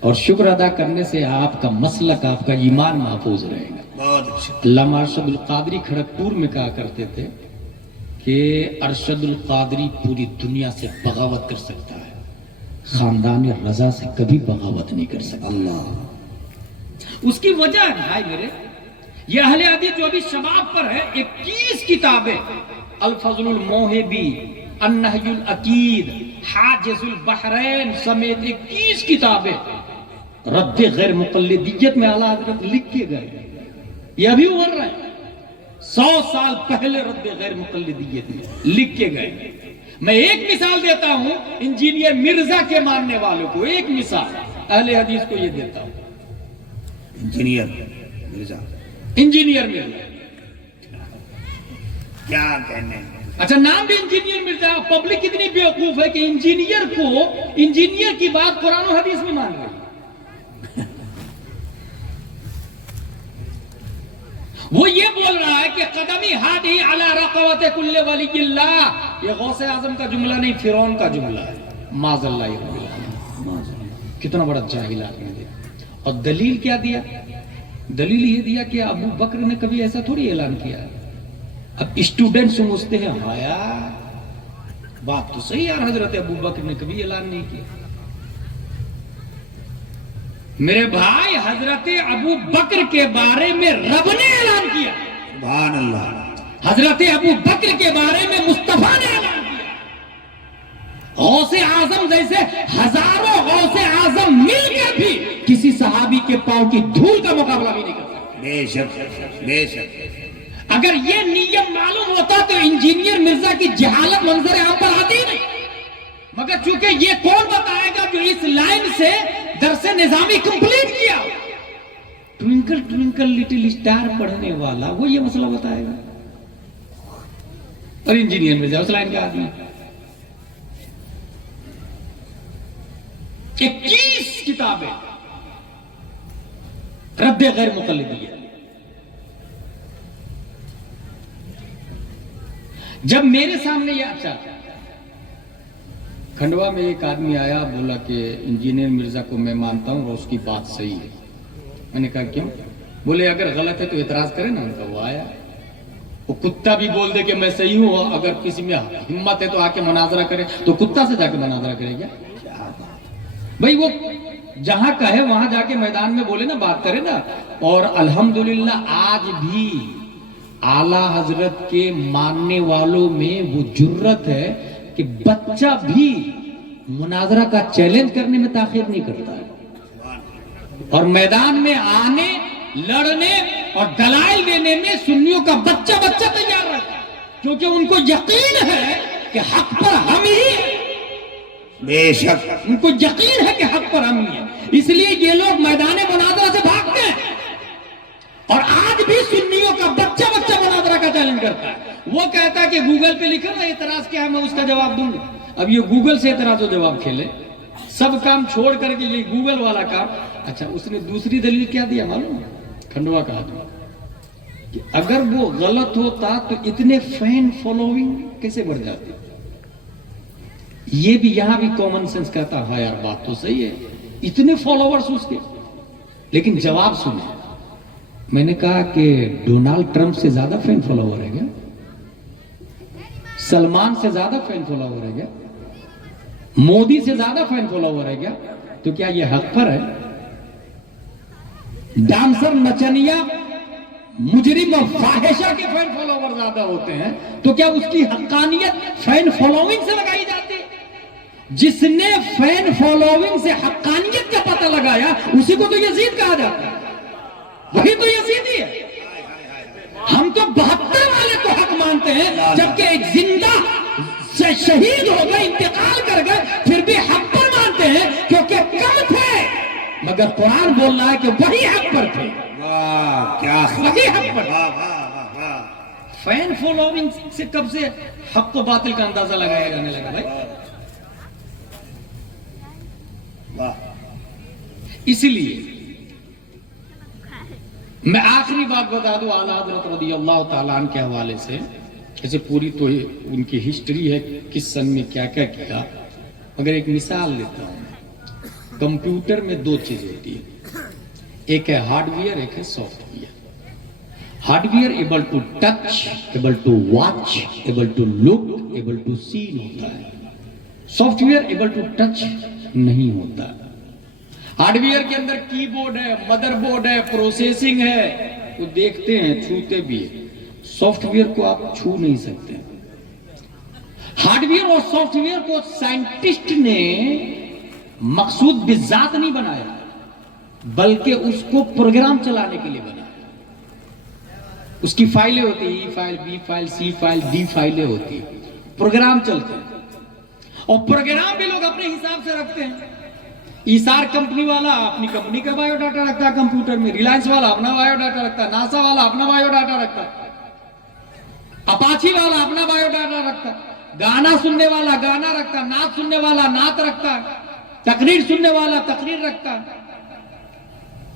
اور شکر ادا کرنے سے آپ کا مسلک، آپ کا ایمان محفوظ رہے گا۔ بہت اچھا۔ علامہ ارشد القادری کھڑگپور میں کہا کرتے تھے کہ ارشد القادری پوری دنیا سے بغاوت کر سکتا ہے، خاندان رضا سے کبھی بغاوت نہیں کر سکتا۔ اللہ، اس کی وجہ ہے بھائی میرے، یہ اہل حدیث جو ابھی شباب پر ہے، 21 کتابیں، الفضل الموہبی، النہج العقید، حاجز البحرین سمیت 21 کتابیں رد غیر مقلدیت میں اعلیٰ حضرت لکھ کے گئے۔ یہ ابھی ابھر رہے ہیں، 100 سال پہلے رد غیر مقلدیت میں لکھ کے گئے۔ میں ایک مثال دیتا ہوں انجینئر مرزا کے ماننے والوں کو، ایک مثال اہل حدیث کو یہ دیتا ہوں، انجینئر مرزا انجینئر مرزا، کیا کہنے، اچھا نام بھی انجینئر مرزا۔ پبلک اتنی بیوقوف ہے کہ انجینئر کی بات قرآن و حدیث میں مان رہی، وہ یہ بول رہا ہے کہ قدمی ہادی علی رقوت کل ولی اللہ، یہ غوث اعظم کا جملہ نہیں، فرعون کا جملہ ہے، معاذ اللہ رب العالمین۔ کتنا بڑا جاہل آدمی ہے۔ اور دلیل کیا دیا؟ دلیل یہ دیا کہ ابو بکر نے کبھی ایسا تھوڑی اعلان کیا۔ اب اسٹوڈنٹ سمجھتے ہیں ہاں یار بات تو صحیح یار، حضرت ابو بکر نے کبھی اعلان نہیں کیا۔ میرے بھائی حضرت ابو بکر کے بارے میں رب نے اعلان کیا، سبحان اللہ، حضرت ابو بکر کے بارے میں مصطفیٰ نے اعلان کیا۔ غوث اعظم جیسے ہزاروں غوث اعظم مل کر بھی کسی صحابی کے پاؤں کی دھول کا مقابلہ بھی نہیں کر سکتے۔ بے شک بے شک۔ اگر یہ نیم معلوم ہوتا تو انجینئر مرزا کی جہالت منظر عام پر آتی ہی نہیں، مگر چونکہ یہ کون بتائے گا جو اس لائن سے درس نظامی کمپلیٹ کیا، ٹوئنکل ٹوئنکل لٹل اسٹار پڑھنے والا، وہ یہ مسئلہ بتائے گا۔ اور انجینئر مرزا اس لائن کا آدمی 21 کتابیں رد غیر مقلدیہ. جب میرے سامنے یہ اچھا کھنڈوا میں ایک آدمی آیا, بولا کہ انجینئر مرزا کو میں مانتا ہوں اور اس کی بات صحیح ہے. میں نے کہا کیوں؟ بولے اگر غلط ہے تو اعتراض کرے نا. ان کا وہ آیا, وہ کتا بھی بول دے کہ میں صحیح ہوں, اگر کسی میں ہمت ہے تو آ کے مناظرہ کرے, تو کتا سے جا کے مناظرہ کرے گا بھائی؟ وہ جہاں کہے وہاں جا کے میدان میں بولے نا, بات کرے نا. اور الحمدللہ آج بھی اعلیٰ حضرت کے ماننے والوں میں وہ جرت ہے کہ بچہ بھی مناظرہ کا چیلنج کرنے میں تاخیر نہیں کرتا ہے, اور میدان میں آنے, لڑنے اور دلائل دینے میں سنیوں کا بچہ تیار رہتا ہے, کیونکہ ان کو یقین ہے کہ حق پر ہم ہی ہیں. بے شک ان کو یقین ہے کہ حق پر ہم ہی ہیں, اس لیے یہ لوگ میدان مناظرہ سے بھاگتے ہیں. اور آج بھی سنیوں کا بچہ مناظرہ کا چیلنج کرتا ہے. وہ کہتا ہے کہ گوگل پہ لکھا نا اعتراض کیا ہے, میں اس کا جواب دوں گا. اب یہ گوگل سے اعتراض و جواب کھیلے, سب کام چھوڑ کر کے یہ گوگل والا کام. اچھا, اس نے دوسری دلیل کیا دیا معلوم ہے؟ کھنڈوا کا آدمی, کہ اگر وہ غلط ہوتا تو اتنے فین فالوئنگ کیسے بڑھ جاتی. یہ بھی یہاں بھی کامن سینس کہتا ہے یار بات تو صحیح ہے, اتنے فالوورز اس کے. لیکن جواب سنیں, میں نے کہا کہ ڈونالڈ ٹرمپ سے زیادہ فین فالوور ہے کیا؟ سلمان سے زیادہ فین فالوور ہے کیا؟ مودی سے زیادہ فین فالوور ہے کیا؟ تو کیا یہ حق پر ہے؟ ڈانسر, نچنیا, مجرم اور فاحشہ کے فین فالوور زیادہ ہوتے ہیں, تو کیا اس کی حقانیت فین فالوئنگ سے لگائی جاتی ہے؟ جس نے فین فالوئنگ سے حقانیت کا پتہ لگایا اسی کو تو یزید کہا جاتا ہے, وہی تو یزیدی ہے. ہم تو 72 والے کو حق مانتے ہیں, جبکہ ایک زندہ شہید ہو گئے, انتقال کر گئے, پھر بھی حق پر مانتے ہیں کیونکہ کم تھے. مگر قرآن بول رہا ہے کہ وہی حق پر تھے. واہ کیا وہی حق پر. فین فالوئنگ سے کب سے حق و باطل کا اندازہ لگایا جانے لگا بھائی. اسی لیے میں آخری بات بتا دوں اعلیٰ حضرت رضی اللہ تعالیٰ عنہ کے حوالے سے. ایسے پوری تو ان کی ہسٹری ہے, کس سن میں کیا کیا کیا, مگر ایک مثال لیتا ہوں. کمپیوٹر میں 2 چیز ہوتی ہے, ایک ہے ہارڈ ویئر, ایک ہے software. Hardware able to touch, able to watch, able to look, able to see ہوتا ہے. Software able to touch نہیں ہوتا. ہارڈ ویئر کے اندر کی بورڈ ہے, مدر بورڈ ہے, پروسیسنگ ہے, وہ دیکھتے ہیں, چھوتے بھی ہیں. سافٹ ویئر کو آپ چھو نہیں سکتے. ہارڈ ویئر اور سافٹ ویئر کو سائنٹسٹ نے مقصود بذات نہیں بنایا, بلکہ اس کو پروگرام چلانے کے لیے بنایا. اس کی فائلیں ہوتی ہیں, E file, B file, C file, D فائلیں ہوتی ہیں, پروگرام چلتے ہیں. اور پروگرام بھی لوگ اپنے حساب سے رکھتے ہیں. ایسار کمپنی والا اپنی کمپنی کا بایو ڈاٹا رکھتا ہے کمپیوٹر میں, ریلائنس والا اپنا بایو ڈاٹا رکھتا ہے, ناسا والا اپنا بایو ڈاٹا رکھتا ہے, اپاچی والا اپنا بایو ڈاٹا رکھتا ہے, گانا سننے والا گانا رکھتا ہے, نعت سننے والا نعت رکھتا ہے, تقریر سننے والا تقریر رکھتا ہے.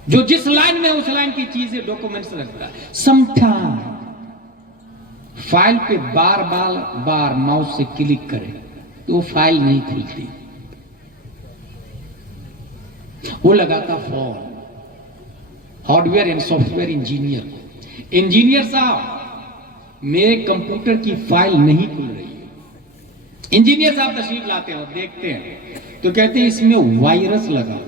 جو جس لائن میں اس لائن کی چیزیں ڈاکومنٹس رکھتا ہے. سم ٹائم فائل پہ بار ماؤس سے کلک کرے تو وہ فائل نہیں کھلتی, وہ لگاتا form. Hard where and soft where engineer صاحب میرے کمپیوٹر کی فائل نہیں کھل رہی ہے. انجینئر صاحب تشریف لاتے ہیں اور دیکھتے ہیں تو کہتے ہیں اس میں وائرس لگا.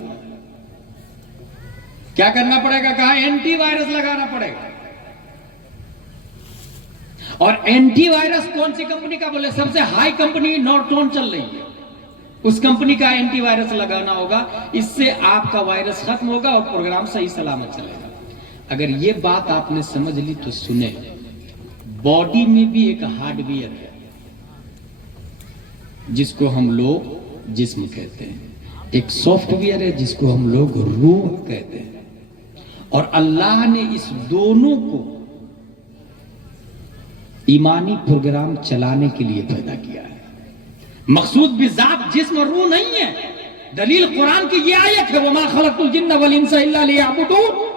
کیا کرنا پڑے گا؟ کہا اینٹی وائرس لگانا پڑے گا. اور اینٹی وائرس کون سی کمپنی کا؟ بولے سب سے ہائی کمپنی نورٹون چل رہی ہے, اس کمپنی کا اینٹی وائرس لگانا ہوگا, اس سے آپ کا وائرس ختم ہوگا اور پروگرام صحیح سلامت چلے گا. اگر یہ بات آپ نے سمجھ لی تو سنیں, باڈی میں بھی ایک ہارڈ ویئر ہے جس کو ہم لوگ جسم کہتے ہیں, ایک سافٹ ویئر ہے جس کو ہم لوگ روح کہتے ہیں. اور اللہ نے اس دونوں کو ایمانی پروگرام چلانے کے لیے پیدا کیا ہے. مقصود بھی ذات جسم اور روح نہیں ہے. دلیل قرآن کی یہ آیت ہے وَمَا خَلَقْتُ الْجِنَّ وَالْإِنسَ إِلَّا لِيَعْبُدُونِ.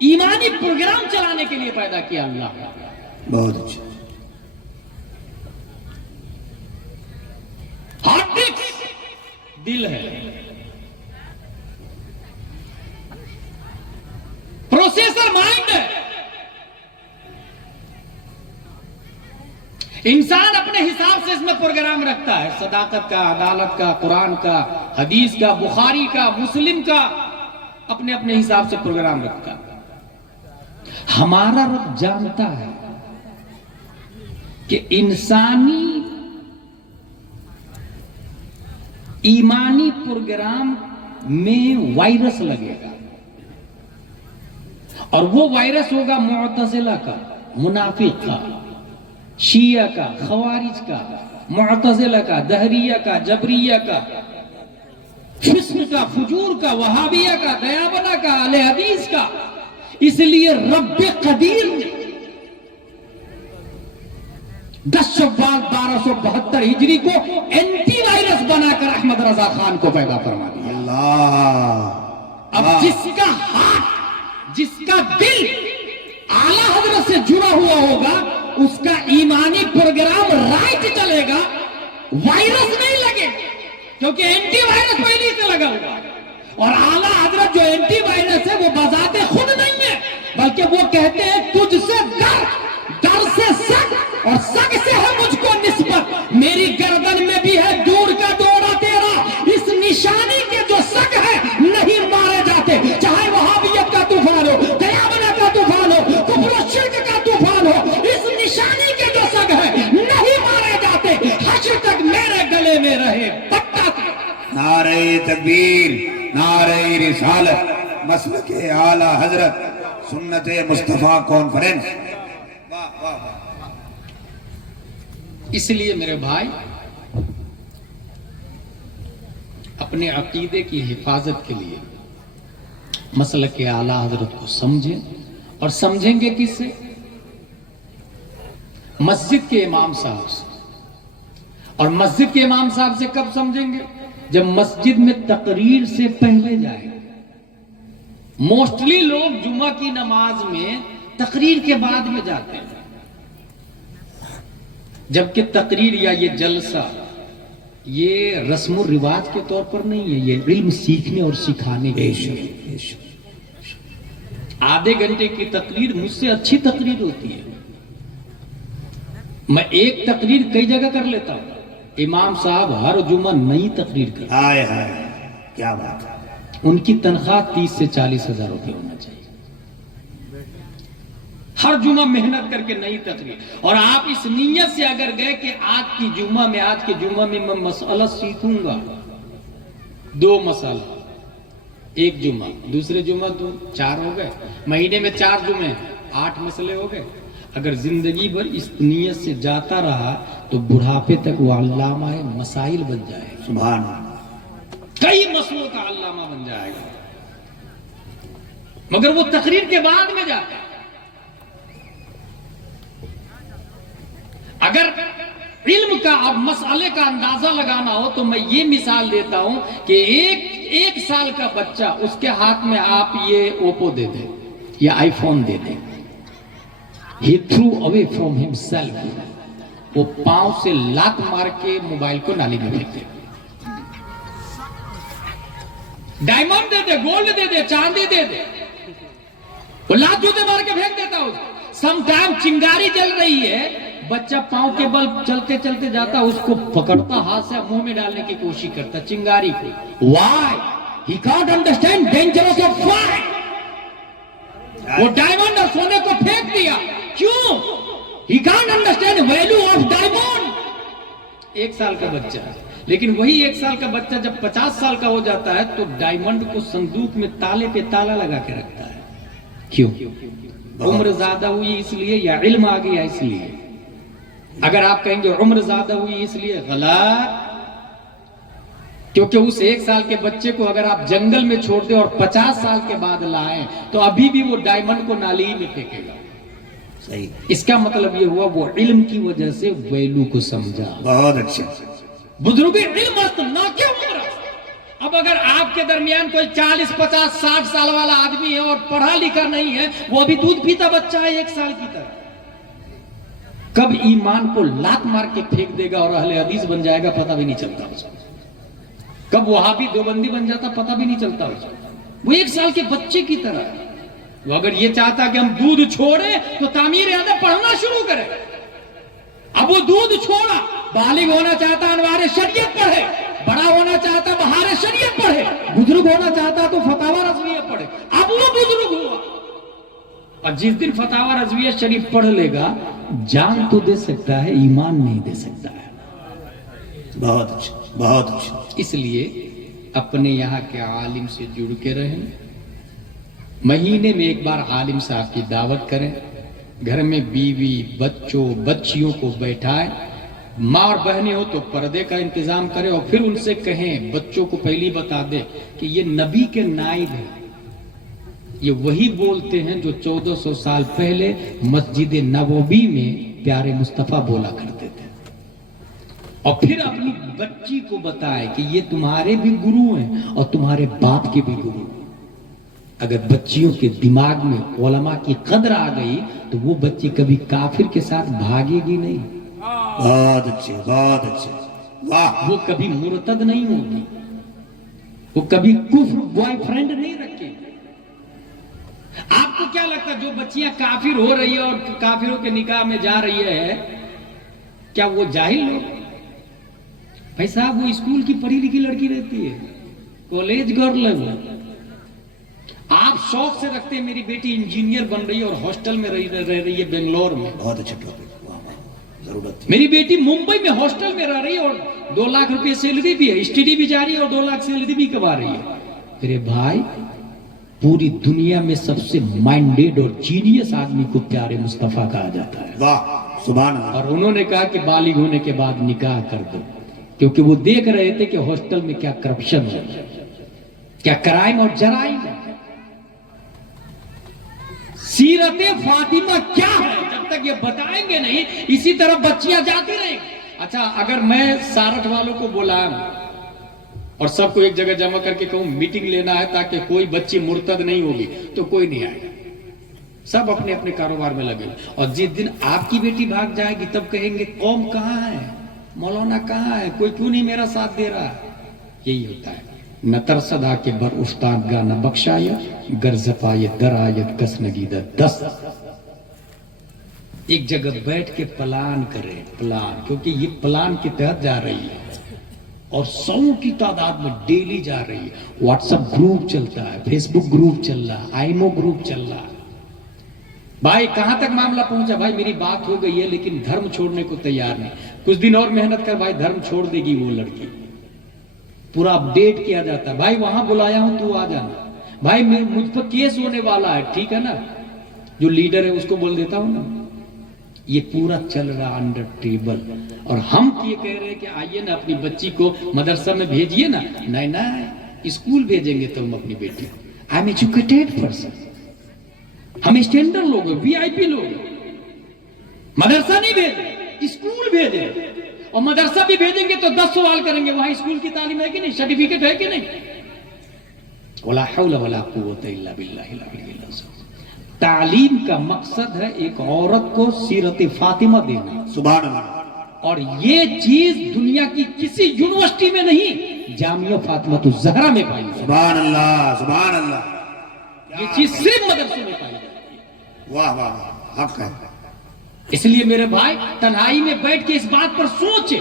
ایمانی پروگرام چلانے کے لیے پیدا کیا اللہ. بہت اچھا. ہارڈ ڈسک دل ہے, پروسیسر مائنڈ ہے. انسان اپنے حساب سے اس میں پروگرام رکھتا ہے, صداقت کا, عدالت کا, قرآن کا, حدیث کا, بخاری کا, مسلم کا, اپنے اپنے حساب سے پروگرام رکھتا ہے. ہمارا رب جانتا ہے کہ انسانی ایمانی پروگرام میں وائرس لگے گا, اور وہ وائرس ہوگا معتزلہ کا, منافق کا, شیعہ کا, خوارج کا, معتزلہ کا, دہریہ کا, جبریہ کا, فسق کا, فجور کا, وہابیہ کا, دیابنہ کا, اہل حدیث کا. اس لیے رب قدیر نے 10 شوال 1272 ہجری کو اینٹی وائرس بنا کر احمد رضا خان کو پیدا فرما دیا. اللہ. اب جس کا ہاتھ, جس کا دل اعلیٰ حضرت سے جڑا ہوا ہوگا, اس کا ایمانی پروگرام رائٹ چلے گا, وائرس نہیں لگے, کیونکہ اینٹی وائرس پہلے سے لگا ہوا. اور اعلیٰ حضرت جو اینٹی وائرس ہے وہ بذات خود نہیں ہے, بلکہ وہ کہتے ہیں تجھ سے ڈر, ڈر سے سگ, اور سگ سے ہے مجھ کو نسبت. میری گردن میں بھی ہے دور کا دورہ تیرا, اس نشانی کے جو سگ ہے نہیں مارے جاتے, چاہے وہابیت کا طوفان ہو, دیابنہ کا طوفان ہو, کفر و شرک کا طوفان ہو, اس نشانی کے جو سگ ہے نہیں مارے جاتے. حشر تک میرے گلے میں رہے پٹا. نعرہ تکبیر, نعرہ رسالت, مسلک اعلی حضرت, سنت مصطفیٰ کانفرنس. واہ واہ واہ. اس لیے میرے بھائی اپنے عقیدے کی حفاظت کے لیے مسلک اعلی حضرت کو سمجھیں, اور سمجھیں گے کس سے؟ مسجد کے امام صاحب سے. اور مسجد کے امام صاحب سے کب سمجھیں گے؟ جب مسجد میں تقریر سے پہلے جائیں. موسٹلی لوگ جمعہ کی نماز میں تقریر کے بعد میں جاتے ہیں, جبکہ تقریر یا یہ جلسہ یہ رسم و رواج کے طور پر نہیں ہے, یہ علم سیکھنے اور سکھانے کے لیے. آدھے گھنٹے کی تقریر مجھ سے اچھی تقریر ہوتی ہے. میں ایک تقریر کئی جگہ کر لیتا ہوں, امام صاحب ہر جمعہ نئی تقریر کرتے ہیں. ہائے ہائے, کیا بات ہے. ان کی تنخواہ 30 سے 40 ہزار روپے ہونا چاہیے. ہر جمعہ محنت کر کے نئی تقریر. اور آپ اس نیت سے اگر گئے کہ آج کے جمعہ میں میں مسئلہ سیکھوں گا, 2 مسئلہ, ایک جمعہ, دوسرے جمعہ 2, 4 ہو گئے, مہینے میں 4 جمعے, 8 مسئلے ہو گئے. اگر زندگی بھر اس نیت سے جاتا رہا تو بڑھاپے تک وہ علامہ مسائل بن جائے گا. سبحان اللہ. کئی مسئلوں کا علامہ بن جائے گا, مگر وہ تقریر کے بعد میں جاتا ہے. اگر علم کا اب مسئلے کا اندازہ لگانا ہو تو میں یہ مثال دیتا ہوں کہ ایک سال کا بچہ, اس کے ہاتھ میں آپ یہ اوپو دے دیں یا آئی فون دے دیں, he threw away from himself, وہ پاؤں سے لات مار کے موبائل کو نالی میں پھینک دے. ڈائمنڈ دے دے, گولڈ دے دے, چاندی دے دے, وہ لات جوتے مار کے پھینک دیتا ہوں. سم ٹائم چنگاری جل رہی ہے, بچہ پاؤں کے بل چلتے چلتے جاتا, اس کو پکڑتا, ہاتھ سے منہ میں ڈالنے کی کوشش کرتا چنگاری کو. Why? He can't understand dangerous of fire. وہ ڈائمنڈ اور سونے کو پھینک دیا. کیوں؟ He can't understand value of diamond. 1 سال کا بچہ, لیکن وہی 1 سال کا بچہ جب 50 سال کا ہو جاتا ہے تو ڈائمنڈ کو صندوق میں تالے پہ تالا لگا کے رکھتا ہے. کیوں؟ عمر زیادہ ہوئی اس لیے یا علم آ گیا اس لیے؟ اگر آپ کہیں گے عمر زیادہ ہوئی اس لیے, غلط. کیونکہ اس 1 سال کے بچے کو اگر آپ جنگل میں چھوڑ دیں اور 50 سال کے بعد لائیں تو ابھی بھی وہ ڈائمنڈ کو نالی میں پھینکے گا. صحیح. اس کا مطلب یہ ہوا وہ علم کی وجہ سے ویلو کو سمجھا. بہت اچھا. بزرگ علم است نہ کہ عمر است. اب اگر آپ کے درمیان کوئی 40 50 60 سال والا آدمی ہے اور پڑھا لکھا نہیں ہے، وہ ابھی دودھ پیتا بچہ ہے 1 سال کی طرح، کب ایمان کو لات مار کے پھینک دے گا اور اہل حدیث بن جائے گا پتہ بھی نہیں چلتا اس کو. کب وہابی دیوبندی بن جاتا پتہ بھی نہیں چلتا اس کو. وہ 1 سال کے بچے کی طرح ہے. وہ اگر یہ چاہتا کہ ہم دودھ چھوڑیں تو تعمیر ادب پڑھنا شروع کرے. اب وہ دودھ چھوڑا، بالغ ہونا چاہتا انوار شریعت پڑھے، بڑا ہونا چاہتا بہار شریعت پڑھے، بزرگ ہونا چاہتا تو فتاوی رضویہ پڑھے. اب وہ بزرگ ہوا، اور جس دن فتاوی رضویہ شریف پڑھ لے گا جان تو دے سکتا ہے، ایمان نہیں دے سکتا ہے. بہت اچھا. بہت اچھا. اس لیے اپنے یہاں کے عالم سے جڑ کے رہیں. مہینے میں 1 بار عالم صاحب کی دعوت کریں. گھر میں بیوی بچوں بچیوں کو بیٹھائیں. ماں اور بہنیں ہو تو پردے کا انتظام کریں، اور پھر ان سے کہیں، بچوں کو پہلی بتا دے کہ یہ نبی کے نائب ہیں. یہ وہی بولتے ہیں جو 1400 سال پہلے مسجد نبوی میں پیارے مصطفیٰ بولا کرتے تھے. اور پھر اپنی بچی کو بتائے کہ یہ تمہارے بھی گرو ہیں اور تمہارے باپ کے بھی گرو ہیں. اگر بچیوں کے دماغ میں علماء کی قدر آ گئی تو وہ بچی کبھی کافر کے ساتھ بھاگے گی نہیں. بہت اچھے. بہت اچھے. واہ. وہ کبھی مرتد نہیں ہوگی، وہ کبھی کفر بوائے فرینڈ نہیں رکھے گی. آپ کو کیا لگتا ہے جو بچیاں کافر ہو رہی ہے اور کافروں کے نکاح میں جا رہی ہے، کیا وہ جاہل لوگ؟ بھائی صاحب وہ اسکول کی پڑھی لکھی لڑکی رہتی ہے، کالج گرل ہے وہ. آپ شوق سے رکھتے ہیں میری بیٹی انجینئر بن رہی ہے اور ہاسٹل میں رہ رہی ہے بنگلور میں. بہت اچھا ٹاپک. واہ واہ. ضرورت. میری بیٹی ممبئی میں ہاسٹل میں رہ رہی ہے اور 2 لاکھ روپے سیلری بھی ہے، اسٹڈی بھی جاری ہے اور 2 لاکھ سیلری بھی کما رہی ہے. میرے بھائی پوری دنیا میں سب سے مائنڈیڈ اور جینیس آدمی کو پیارے مصطفیٰ کہا جاتا ہے. واہ. سبحان اللہ. اور انہوں نے کہا کہ بالغ ہونے کے بعد نکاح کر دو، کیونکہ وہ دیکھ رہے تھے کہ ہاسٹل میں کیا کرپشن ہے، کیا کرائم اور جرائم ہے. سیرت فاطمہ کیا ہے جب تک یہ بتائیں گے نہیں، اسی طرح بچیاں جاتی رہیں. اچھا اگر میں سارٹ والوں کو بلاؤں اور سب کو ایک جگہ جمع کر کے کہوں میٹنگ لینا ہے تاکہ کوئی بچی مرتد نہیں ہوگی، تو کوئی نہیں آئے گا. سب اپنے اپنے کاروبار میں لگے. اور جس دن آپ کی بیٹی بھاگ جائے گی تب کہیں گے قوم کہاں ہے، مولانا کہاں ہے، کوئی کیوں نہیں میرا ساتھ دے رہا. یہی ہوتا ہے. نہ ترسدا کے بر افتاد گا نہ بخشایا، گر زپائے در آیت کس نگیدہ دست. ایک جگہ بیٹھ کے پلان کرے، پلان، کیونکہ یہ پلان کے تحت جا رہی ہے اور 100 کی تعداد میں ڈیلی جا رہی ہے. واٹس ایپ گروپ چلتا ہے، فیس بک گروپ چل رہا ہے، آئیمو گروپ چل رہا ہے. بھائی کہاں تک معاملہ پہنچا؟ بھائی میری بات ہو گئی ہے لیکن دھرم چھوڑنے کو تیار نہیں. کچھ دن اور محنت کر بھائی، دھرم چھوڑ دے گی وہ لڑکی. پورا اپڈیٹ کیا جاتا ہے. بھائی وہاں بلایا ہوں تو آ جانا. بھائی مجھ پر کیس ہونے والا ہے، ٹھیک ہے نا، جو لیڈر ہے اس کو بول دیتا ہوں نا. یہ پورا چل رہا انڈر ٹیبل. اور ہم یہ کہہ رہے کہ آئیے نا اپنی بچی کو مدرسہ میں بھیجیے نا. نہیں اسکول بھیجیں گے تو ہم اپنی بیٹی. آئی ایم ایجوکیٹڈ پرسن، ہم اسٹینڈرڈ لوگ ہیں، وی آئی پی لوگ ہیں. مدرسہ نہیں بھیجیں، اسکول بھیجیں. اور مدرسہ بھی بھیجیں گے تو 10 سوال کریں گے، وہاں اسکول کی تعلیم ہے کہ نہیں، سرٹیفکیٹ ہے کہ نہیں. ولا حول ولا قوت الا باللہ العلی العظیم. تعلیم کا مقصد ہے ایک عورت کو سیرت فاطمہ دینا. سبحان اللہ. اور یہ چیز دنیا کی کسی یونیورسٹی میں نہیں، جامعہ فاطمہ الزہرا میں پائی جاتی. سبحان اللہ. سبحان اللہ. یہ چیز صرف مدرسوں میں پائی جاتی ہے. واہ واہ. حق ہے. اس لیے میرے بھائی تنہائی میں بیٹھ کے اس بات پر سوچے.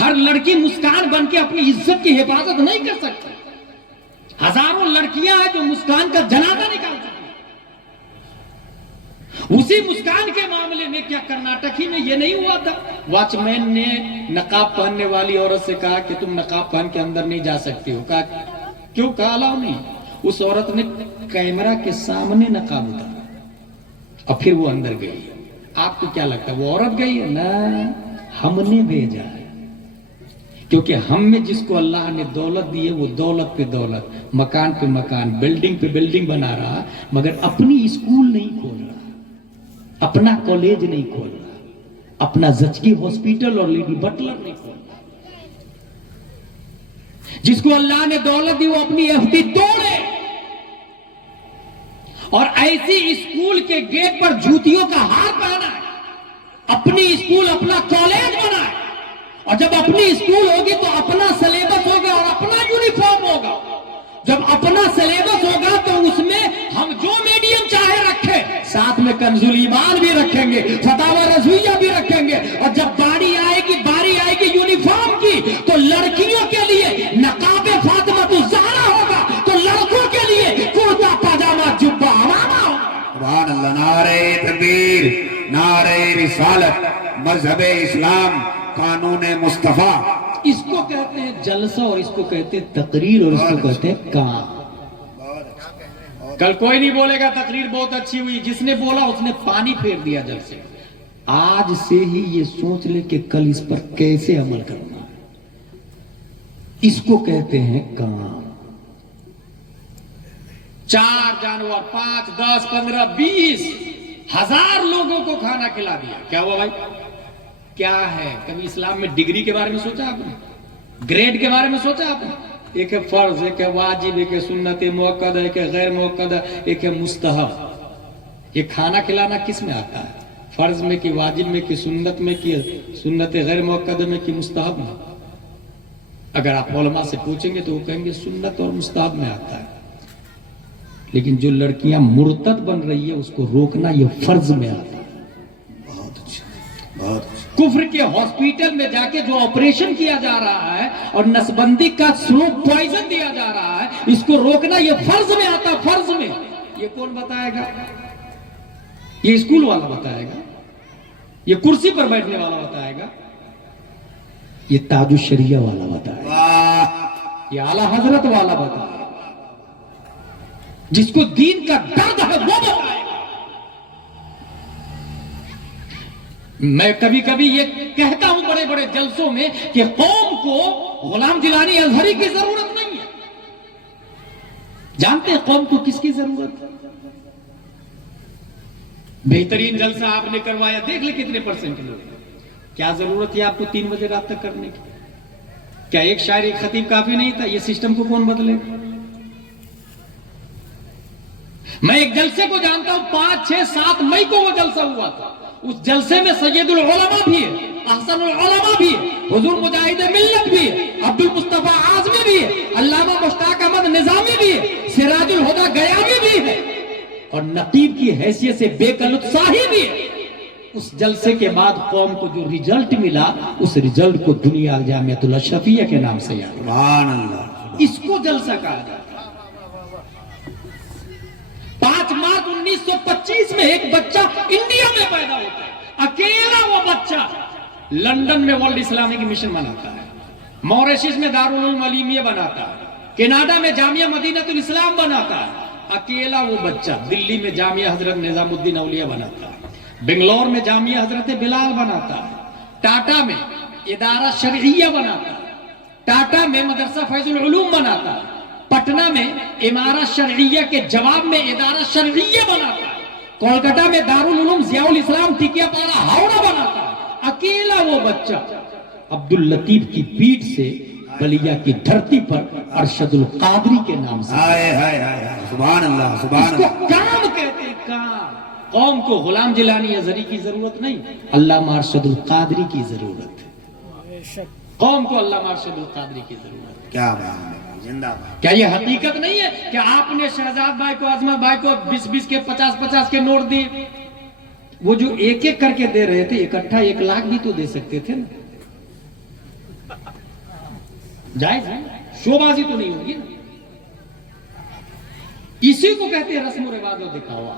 ہر لڑکی مسکان بن کے اپنی عزت کی حفاظت نہیں کر سکتی. ہزاروں لڑکیاں ہیں جو مسکان کا جنازہ نکال سکتی. اسی مسکان کے معاملے میں کیا کرناٹک ہی میں یہ نہیں ہوا تھا؟ واچ مین نے نقاب پہننے والی عورت سے کہا کہ تم نقاب پہن کے اندر نہیں جا سکتی ہو. کہا کیوں؟ کہا الاؤ نہیں. اس عورت نے کیمرہ کے سامنے نقاب اتارا اور پھر وہ اندر گئی. آپ کو کیا لگتا ہے وہ عورت گئی ہے؟ نہ، ہم نے بھیجا ہے. کیونکہ ہم میں جس کو اللہ نے دولت دی ہے وہ دولت پہ دولت، مکان پہ مکان، بلڈنگ پہ بلڈنگ بنا رہا، مگر اپنی اسکول نہیں کھول رہا. اپنا کالج نہیں کھول رہا، اپنا زچگی ہاسپٹل اور لیڈی بٹلر نہیں کھول رہا۔ جس کو اللہ نے دولت دی وہ اپنی ایف ڈی توڑے اور ایسی اسکول کے گیٹ پر جوتیوں کا ہار پہنا ہے، اپنی اسکول اپنا کالج بنا ہے، اور جب اپنی اسکول ہوگی تو اپنا سلیبس ہوگا اور اپنا یونیفارم ہوگا۔ جب اپنا سلیبس ہوگا تو اس میں ہم جو میڈیم چاہے رکھیں، ساتھ میں کنز الایمان بھی رکھیں گے، فتاوی رضویہ بھی رکھیں گے، اور جب باری آئے گی یونیفارم کی تو لڑکیوں کے لیے نقاب فاطمہ الزہرا ہوگا، تو لڑکوں کے لیے کرتا پاجامہ جبہ عمامہ ہوگا۔ سبحان اللہ، نعرہ تکبیر، نعرہ رسالت، مذہب اسلام، قانون مصطفیٰ۔ اس کو کہتے ہیں جلسہ اور اس کو کہتے ہیں تقریر اور اس کو کہتے ہیں کام۔ کل کوئی نہیں بولے گا تقریر بہت اچھی ہوئی، جس نے بولا اس نے پانی پھیر دیا جلسے۔ آج سے ہی یہ سوچ لے کہ کل اس پر کیسے عمل کرنا ہے، اس کو کہتے ہیں کام۔ 4 جانور 5 10 15 20 ہزار لوگوں کو کھانا کھلا دیا، کیا ہوا بھائی؟ کیا ہے؟ کبھی اسلام میں ڈگری کے بارے میں سوچا آپ نے؟ گریڈ کے بارے میں سوچا آپ نے؟ ایک ہے فرض، ایک ہے واجب، ایک ہے سنت موقد، ایک ہے غیر موقد، ایک ہے مستحب۔ یہ کھانا کھلانا کس میں آتا ہے؟ فرض میں کہ واجب میں کہ سنت میں کہ سنت غیر موقد میں کہ مستحب میں؟ اگر آپ علماء سے پوچھیں گے تو وہ کہیں گے سنت اور مستحب میں آتا ہے۔ لیکن جو لڑکیاں مرتد بن رہی ہے اس کو روکنا یہ فرض میں آتا ہے۔ بہت اچھا، بہت اچھا۔ کفر کے ہاسپٹل میں جا کے جو آپریشن کیا جا رہا ہے اور نسبندی کا سلو پوائزن دیا جا رہا ہے، اس کو روکنا یہ فرض میں آتا ہے، فرض میں۔ یہ کون بتائے گا؟ یہ اسکول والا بتائے گا؟ یہ کرسی پر بیٹھنے والا بتائے گا؟ یہ تاج الشریعہ والا بتائے گا؟ واہ، یہ اعلیٰ حضرت والا بتائے گا؟ جس کو دین کا درد ہے وہ بتائے گا؟ میں کبھی کبھی یہ کہتا ہوں بڑے بڑے جلسوں میں کہ قوم کو غلام جیلانی ازہری کی ضرورت نہیں ہے۔ جانتے ہیں قوم کو کس کی ضرورت ہے؟ بہترین جلسہ آپ نے کروایا، دیکھ لیں کتنے پرسنٹ لوگ۔ کیا ضرورت ہے آپ کو 3 بجے رات تک کرنے کی؟ کیا ایک شاعر ایک خطیب کافی نہیں تھا؟ یہ سسٹم کو کون بدلے گا؟ میں ایک جلسے کو جانتا ہوں، 5 6 7 مئی کو وہ جلسہ ہوا تھا۔ اس جلسے میں سید العلماء بھی ہے، احسن العلماء بھی ہے، حضور مجاہد ملت بھی ہے، عبد المصطفیٰ اعظمی بھی ہے، علامہ مشتاق احمد نظامی بھی ہے، سراج الہدیٰ گیانی بھی ہے، اور نقیب کی حیثیت سے بے کلت صاحی بھی ہے۔ اس جلسے کے بعد قوم کو جو ریزلٹ ملا، اس ریزلٹ کو دنیا جامعۃ الاشرفیہ کے نام سے یاد۔ سبحان اللہ۔ اس کو جلسہ کہا جاتا ہے۔ 5 مارچ 1925 میں ایک بچہ انڈیا میں پیدا ہوتا ہے، اکیلا وہ بچہ لندن میں ورلڈ اسلامک مشن بناتا ہے، موریشس میں دارالعلوم علیمیہ بناتا ہے، کینیڈا میں جامعہ مدینۃ الاسلام بناتا ہے، اکیلا وہ بچہ دلی میں جامعہ حضرت نظام الدین اولیاء بناتا ہے، بنگلور میں جامعہ حضرت بلال بناتا ہے، ٹاٹا میں ادارہ شرعیہ بناتا ہے، ٹاٹا میں مدرسہ فیض العلوم بناتا ہے، پٹنہ میں امارت شرعیہ کے جواب میں ادارہ شرعیہ بناتا ہے، کولکتہ میں دارالعلوم ضیاء الاسلام ٹکیا پارا ہاوڑا بناتا ہے، اکیلا وہ بچہ عبداللطیف کی پیٹھ سے بلیا کی دھرتی پر ارشد القادری کے نام سے۔ ہائے ہائے ہائے، سبحان اللہ، سبحان اس کو اللہ۔ کام کہتے ہیں، کام۔ قوم کو غلام جیلانی ازہری کی ضرورت نہیں، علامہ ارشد القادری کی ضرورت ہے۔ قوم کو علامہ ارشد القادری کی ضرورت ہے۔ کیا بات ہے، زندہ باد۔ کیا یہ حقیقت نہیں ہے کہ آپ نے شہزاد بھائی کو، عظمت بھائی کو 20 کے 50 کے نوٹ دیے؟ وہ جو ایک ایک کر کے دے رہے تھے، اکٹھا 1 لاکھ بھی تو دے سکتے تھے نا؟ جائز ہے، شو بازی تو نہیں ہوگی نا؟ اسی کو کہتے ہیں رسم و رواج و دکھاوا۔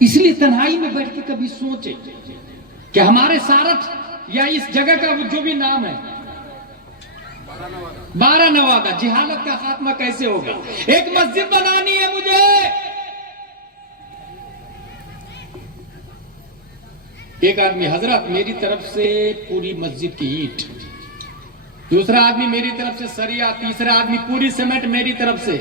اس لیے تنہائی میں بیٹھ کے کبھی سوچے کہ ہمارے سارت یا اس جگہ کا جو بھی نام ہے 12 نوادہ، جہالت کا خاتمہ کیسے ہوگا؟ ایک مسجد بنانی ہے مجھے، ایک آدمی حضرت میری طرف سے پوری مسجد کی اینٹ، دوسرا آدمی میری طرف سے سریا، تیسرا آدمی پوری سیمنٹ میری طرف سے،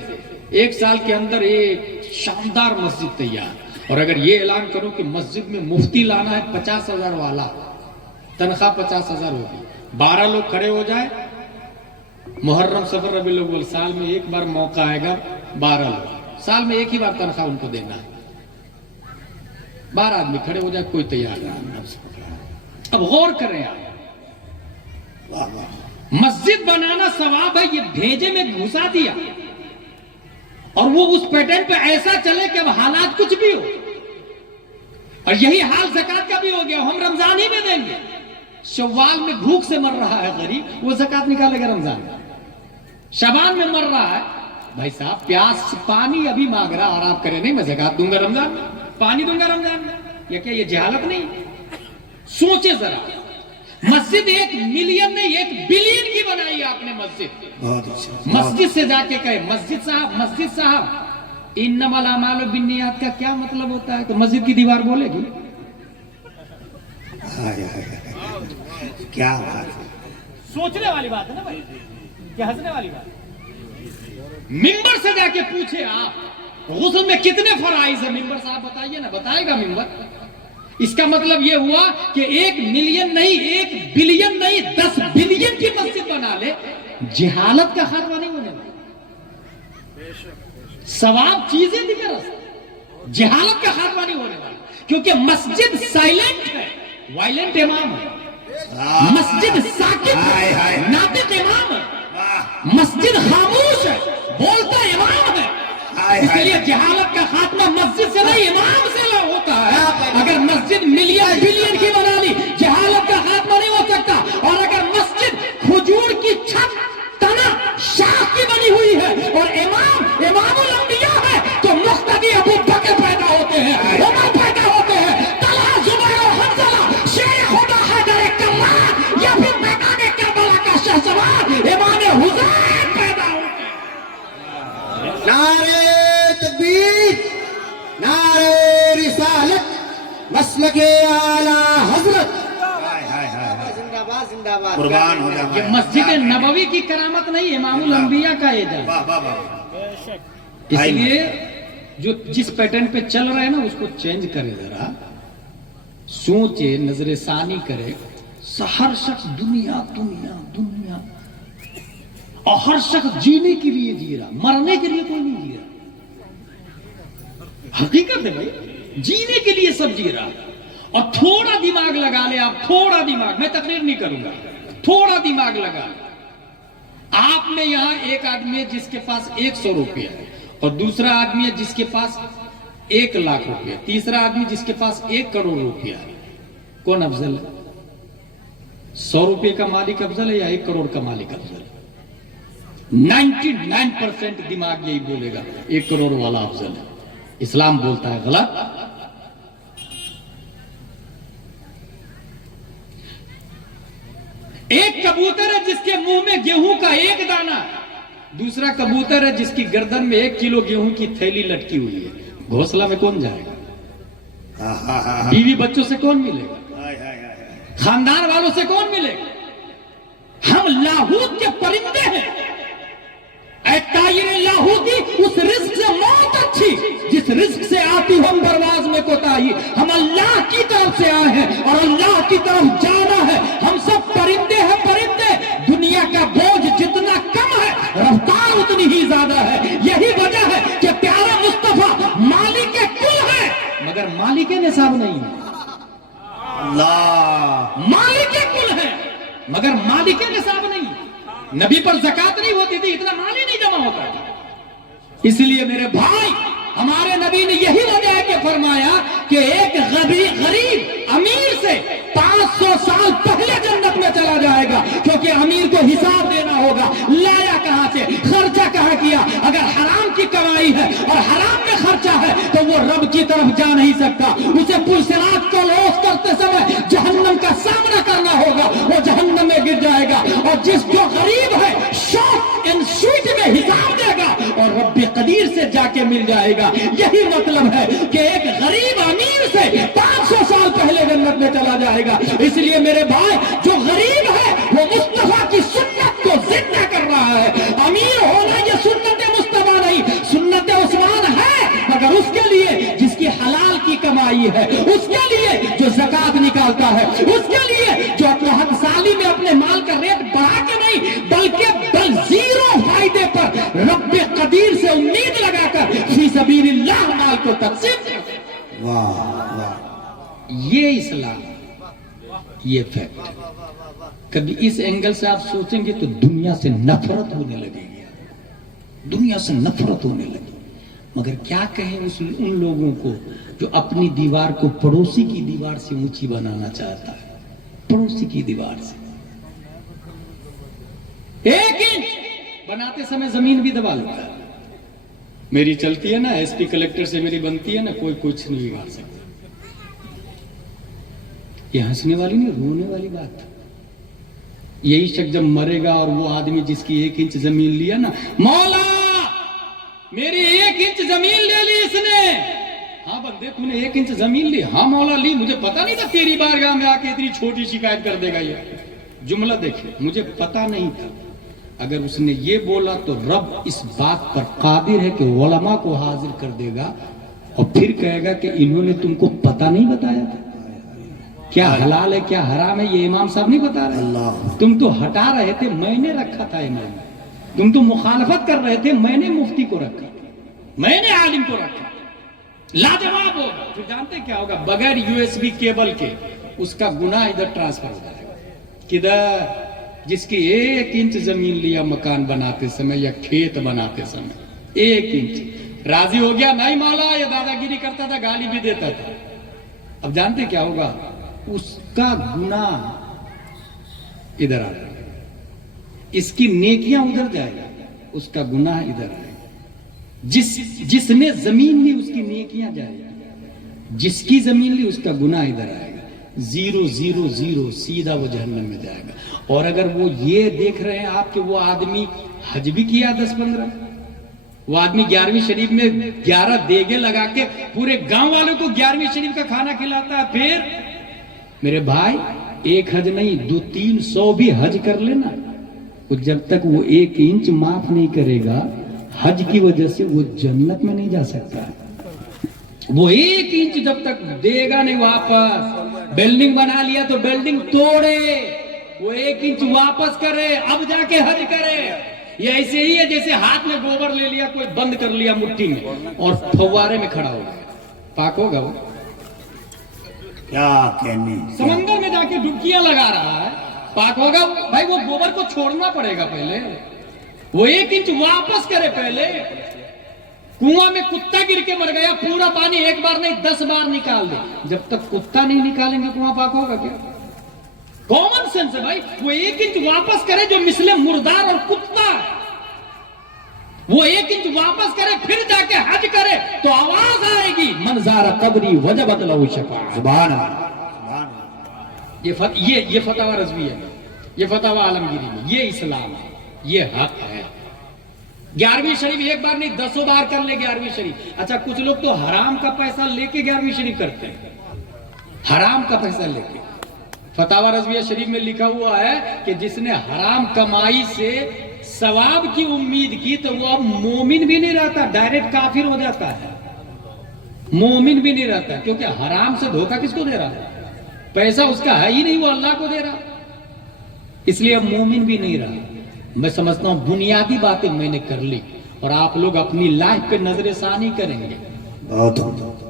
ایک سال کے اندر ایک شاندار مسجد تیار. اور اگر یہ اعلان کروں کہ مسجد میں مفتی لانا ہے 50,000 والا, تنخواہ 50,000 ہوگی, 12 لوگ کھڑے ہو جائے, محرم سفر ربیع الاول, سال میں ایک بار موقع آئے گا, 12 لوگ, سال میں ایک ہی بار تنخواہ ان کو دینا ہے, 12 آدمی کھڑے ہو جائے, کوئی تیار نہیں. اب غور کریں آپ, مسجد بنانا ثواب ہے, یہ بھیجے میں گھسا دیا اور وہ اس پیٹرن پہ ایسا چلے کہ اب حالات کچھ بھی ہو. اور یہی حال زکات کا بھی ہو گیا, ہم رمضان ہی میں دیں گے. شوال میں بھوک سے مر رہا ہے غریب, وہ زکات نکالے گا رمضان میں. شعبان میں مر رہا ہے بھائی صاحب, پیاس پانی ابھی مانگ رہا, اور آپ کریں نہیں میں زکات دوں گا رمضان میں, پانی دوں گا رمضان میں. یہ کیا, یہ جہالت نہیں؟ سوچے ذرا, مسجد 1 ملین نہیں 1 بلین کی بنائی آپ نے مسجد. بہت اچھا. مسجد سے جا کے کہے مسجد صاحب انما الاعمال بالنیات کا کیا مطلب ہوتا ہے؟ تو مسجد کی دیوار بولے گی. کیا بات, سوچنے والی بات ہے نا بھائی, کیا ہنسنے والی بات. ممبر سے جا کے پوچھے آپ غسل میں کتنے فرائض ہیں, ممبر صاحب بتائیے نا, بتائے گا ممبر. اس کا مطلب یہ ہوا کہ 1 ملین نہیں 1 بلین نہیں 10 بلین کی مسجد بنا لے, جہالت کا خاتمہ نہیں ہونے والا. ثواب چیزیں دیگر, جہالت کا خاتمہ نہیں ہونے والا, کیونکہ مسجد سائلنٹ ہے, وائلنٹ امام ہے. مسجد ساکت ہے, ناطق امام ہے. مسجد خاموش ہے, بولتا امام ہے. اس لیے جہالت کا خاتمہ مسجد سے نہیں امام سے ہوتا ہے. اگر مسجد ملین بلین کی بنا لی, جہالت کا خاتمہ نہیں ہو سکتا. اور اگر مسجد کھجور کی چھت تنا شاخ کی بنی ہوئی ہے اور امام الانبیاء ہے, تو مقتدی ابو بکر پیدا ہوتے ہیں, عمر پیدا ہوتے ہیں, طلحہ زبیر اور حنظلہ شیر خدا حیدر کرار, یا پھر میدان کربلا کا شہسوار امام حسین پیدا ہوتے ہیں. نعرہ تکبیر, نعرہ رسالت, مسلک اعلی حضرت, قربان ہو جائے. یہ مسجد نبوی کی کرامت نہیں, امام الانبیاء کا اعجاز. اس لیے جو جس پیٹرن پہ چل رہا ہے نا, اس کو چینج کرے, ذرا سوچے, نظر ثانی کرے. ہر شخص دنیا دنیا دنیا, اور ہر شخص جینے کے لیے جی رہا, مرنے کے لیے کوئی نہیں جی رہا. حقیقت ہے بھائی, جینے کے لیے سب جی رہا. اور تھوڑا دماغ لگا لے آپ, تھوڑا دماغ, میں تقریر نہیں کروں گا, تھوڑا دماغ لگا لے. آپ میں یہاں ایک آدمی ہے جس کے پاس 100 روپیہ ہے, اور دوسرا آدمی ہے جس کے پاس 1 لاکھ روپیہ, تیسرا آدمی جس کے پاس 1 کروڑ روپیہ ہے. کون افضل ہے؟ 100 روپے کا مالک افضل ہے یا 1 کروڑ کا مالک افضل ہے؟ 99% دماغ یہی بولے گا 1 کروڑ والا افضل ہے. اسلام بولتا ہے غلط. ایک کبوتر ہے جس کے منہ میں گیہوں کا 1 دانہ, دوسرا کبوتر ہے جس کی گردن میں 1 کلو گیہوں کی تھیلی لٹکی ہوئی ہے. گھونسلہ میں کون جائے گا؟ بیوی بچوں سے کون ملے گا؟ خاندان والوں سے کون ملے گا؟ ہم لاہوت کے پرندے ہیں. اے طائر لاہوتی, اس رزق سے موت اچھی جس رزق سے آتی ہم پرواز میں کوتاہی. ہم اللہ کی طرف سے آئے ہیں اور اللہ کی طرف جانا ہے. ہم سب پرندے ہیں, پرندے. دنیا کا بوجھ جتنا کم ہے, رفتار اتنی ہی زیادہ ہے. یہی وجہ ہے کہ پیارا مصطفیٰ مالک کل ہے مگر مالک نصاب نہیں ہے. اللہ مالک کل ہے مگر مالک نصاب نہیں. نبی پر زکات نہیں ہوتی تھی, اتنا مال ہی نہیں جمع ہوتا تھا. اس لیے میرے بھائی, ہمارے نبی نے یہی وجہ ہے کہ فرمایا کہ ایک غریب امیر سے 500 سال پہلے جنت میں چلا جائے گا, کیونکہ امیر کو حساب دینا ہوگا. لایا کہاں سے, خرچہ کہاں کیا. اگر حرام کی کمائی ہے اور حرام میں خرچہ ہے تو وہ رب کی طرف جا نہیں سکتا. اسے پرصراط کو لوس کرتے سمے جہنم کا سامنا کرنا ہوگا, وہ جہنم میں گر جائے گا. اور جس جو غریب ہے شارٹ اینڈ سویٹ میں حساب دے گا اور رب قدیر سے جا کے مل جائے گا. یہی مطلب ہے کہ ایک غریب امیر سے 500 سال پہلے جنت میں چلا جائے گا. اس لیے میرے بھائی, جو غریب ہے وہ مصطفیٰ کی سنت کو زندہ کر رہا ہے. امیر ہونا یہ سنت مصطفیٰ نہیں, والی ہے، اس کے لیے جو زکات نکالتا ہے، اس کے لیے جو اپنے حد سالی میں اپنے مال کا ریٹ بڑھا کے نہیں بلکہ زیرو فائدے پر رب قدیر سے امید لگا کر فی سبیل اللہ مال کو تقسیم کرتا ہے۔ واہ واہ، یہ اسلام، یہ فیکٹ۔ کبھی اس اینگل سے آپ سوچیں گے تو دنیا سے نفرت ہونے لگے گی، دنیا سے نفرت ہونے لگی۔ مگر کیا کہیں ان لوگوں کو جو اپنی دیوار کو پڑوسی کی دیوار سے اونچی بنانا چاہتا ہے، پڑوسی کی دیوار سے 1 انچ بناتے سمے زمین بھی دبا لیتا ہے۔ میری چلتی ہے نا، ایس پی کلیکٹر سے میری بنتی ہے نا، کوئی کچھ نہیں بگاڑ سکتا۔ یہ ہنسنے والی نہیں، رونے والی بات۔ یہی شخص جب مرے گا اور وہ آدمی جس کی 1 انچ زمین لیا نا، مولا میری 1 انچ زمین لے لی اس نے۔ ہاں بندے تو نے 1 انچ زمین لی؟ ہاں مولا لی، مجھے پتا نہیں تھا تیری بارگاہ میں آ کے اتنی چھوٹی شکایت کر دے گا۔ یہ جملہ دیکھیں، مجھے پتا نہیں تھا۔ اگر اس نے یہ بولا تو رب اس بات پر قادر ہے کہ علماء کو حاضر کر دے گا اور پھر کہے گا کہ انہوں نے تم کو پتا نہیں بتایا تھا، کیا حلال ہے کیا حرام ہے یہ امام صاحب نہیں بتا رہے، تم تو ہٹا رہے تھے، میں نے رکھا تھا امام، تم تو مخالفت کر رہے تھے، میں نے مفتی کو رکھا، میں نے عالم کو رکھا۔ لاجواب ہوگا۔ پھر جانتے کیا ہوگا؟ بغیر USB کیبل کے اس کا گناہ ادھر ٹرانسفر ہو جائے گا۔ کدھر؟ جس کی 1 انچ زمین لیا مکان بناتے سمے یا کھیت بناتے سمے، 1 انچ راضی ہو گیا، نہیں مولا یہ دادا گیری کرتا تھا، گالی بھی دیتا تھا۔ اب جانتے کیا ہوگا؟ اس کا گناہ ادھر آ جائے گا، اس کی نیکیاں ادھر جائے گا، اس کا گناہ ادھر آئے گا۔ جس نے زمین لی اس کی نیکیاں جائے گا، جس کی زمین لی اس کا گناہ ادھر آئے گا۔ 0 0 0 سیدھا وہ جہنم میں جائے گا۔ اور اگر وہ یہ دیکھ رہے ہیں آپ کہ وہ آدمی حج بھی کیا 10-15، وہ آدمی 11ویں شریف میں 11 دیگے لگا کے پورے گاؤں والوں کو 11ویں شریف کا کھانا کھلاتا ہے، پھر میرے بھائی 1 حج نہیں 200-300 بھی حج کر لینا، وہ جب تک وہ 1 انچ معاف نہیں کرے گا حج کی وجہ سے وہ جنت میں نہیں جا سکتا۔ وہ 1 انچ جب تک دے گا نہیں واپس، بلڈنگ بنا لیا تو بلڈنگ توڑے، وہ 1 انچ واپس کرے، اب جا کے حج کرے۔ یہ ایسے ہی ہے جیسے ہاتھ میں گوبر لے لیا کوئی، بند کر لیا مٹھی میں اور فوارے میں کھڑا ہو گیا، پاک ہوگا وہ؟ کیا کہنے، سمندر میں جا کے ڈبکیاں لگا رہا ہے، پاک ہوگا؟ بھائی وہ گوبر کو چھوڑنا پڑے گا پہلے، وہ 1 انچ واپس کرے پہلے۔ کنواں میں کتا گر کے مر گیا، پورا پانی 1 بار نہیں 10 بار نکال دے، جب تک کتا نہیں نکالیں گے کنواں پاک ہوگا کیا؟ کامن سینس ہے بھائی، وہ 1 انچ واپس کرے جو مثل مردار اور کتا ہے، وہ 1 انچ واپس کرے پھر جا کے حج کرے تو آواز آئے گی من زار قبری وجبت لہ شفاعۃ۔ سبحان اللہ۔ یہ فتاوی رضوی ہے، یہ فتاوی عالمگیری میں، یہ اسلام ہے، یہ حق ہے۔ 11ویں شریف 1 بار نہیں 10 بار کر لے 11ویں شریف۔ اچھا کچھ لوگ تو حرام کا پیسہ لے کے 11ویں شریف کرتے ہیں، حرام کا پیسہ لے کے۔ فتاوی رضویہ شریف میں لکھا ہوا ہے کہ جس نے حرام کمائی سے ثواب کی امید کی تو وہ اب مومن بھی نہیں رہتا، ڈائریکٹ کافر ہو جاتا ہے، مومن بھی نہیں رہتا، کیونکہ حرام سے دھوکہ کس کو دے رہا ہے؟ پیسہ اس کا ہے ہی نہیں، وہ اللہ کو دے رہا، اس لیے اب مومن بھی نہیں رہا۔ میں سمجھتا ہوں بنیادی باتیں میں نے کر لی، اور آپ لوگ اپنی لائف پہ نظر ثانی کریں گے،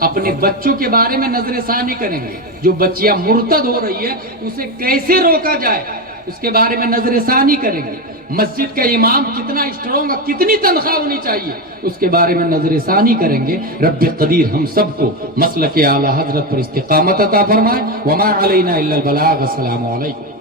اپنے بچوں کے بارے میں نظر ثانی کریں گے، جو بچیاں مرتد ہو رہی ہے اسے کیسے روکا جائے اس کے بارے میں نظر ثانی کریں گے، مسجد کا امام کتنا اسٹرانگ ہے، کتنی تنخواہ ہونی چاہیے اس کے بارے میں نظر ثانی کریں گے۔ رب قدیر ہم سب کو مسلک اعلی حضرت پر استقامت عطا فرمائے۔ وما علینا الا البلاغ۔ السلام علیکم۔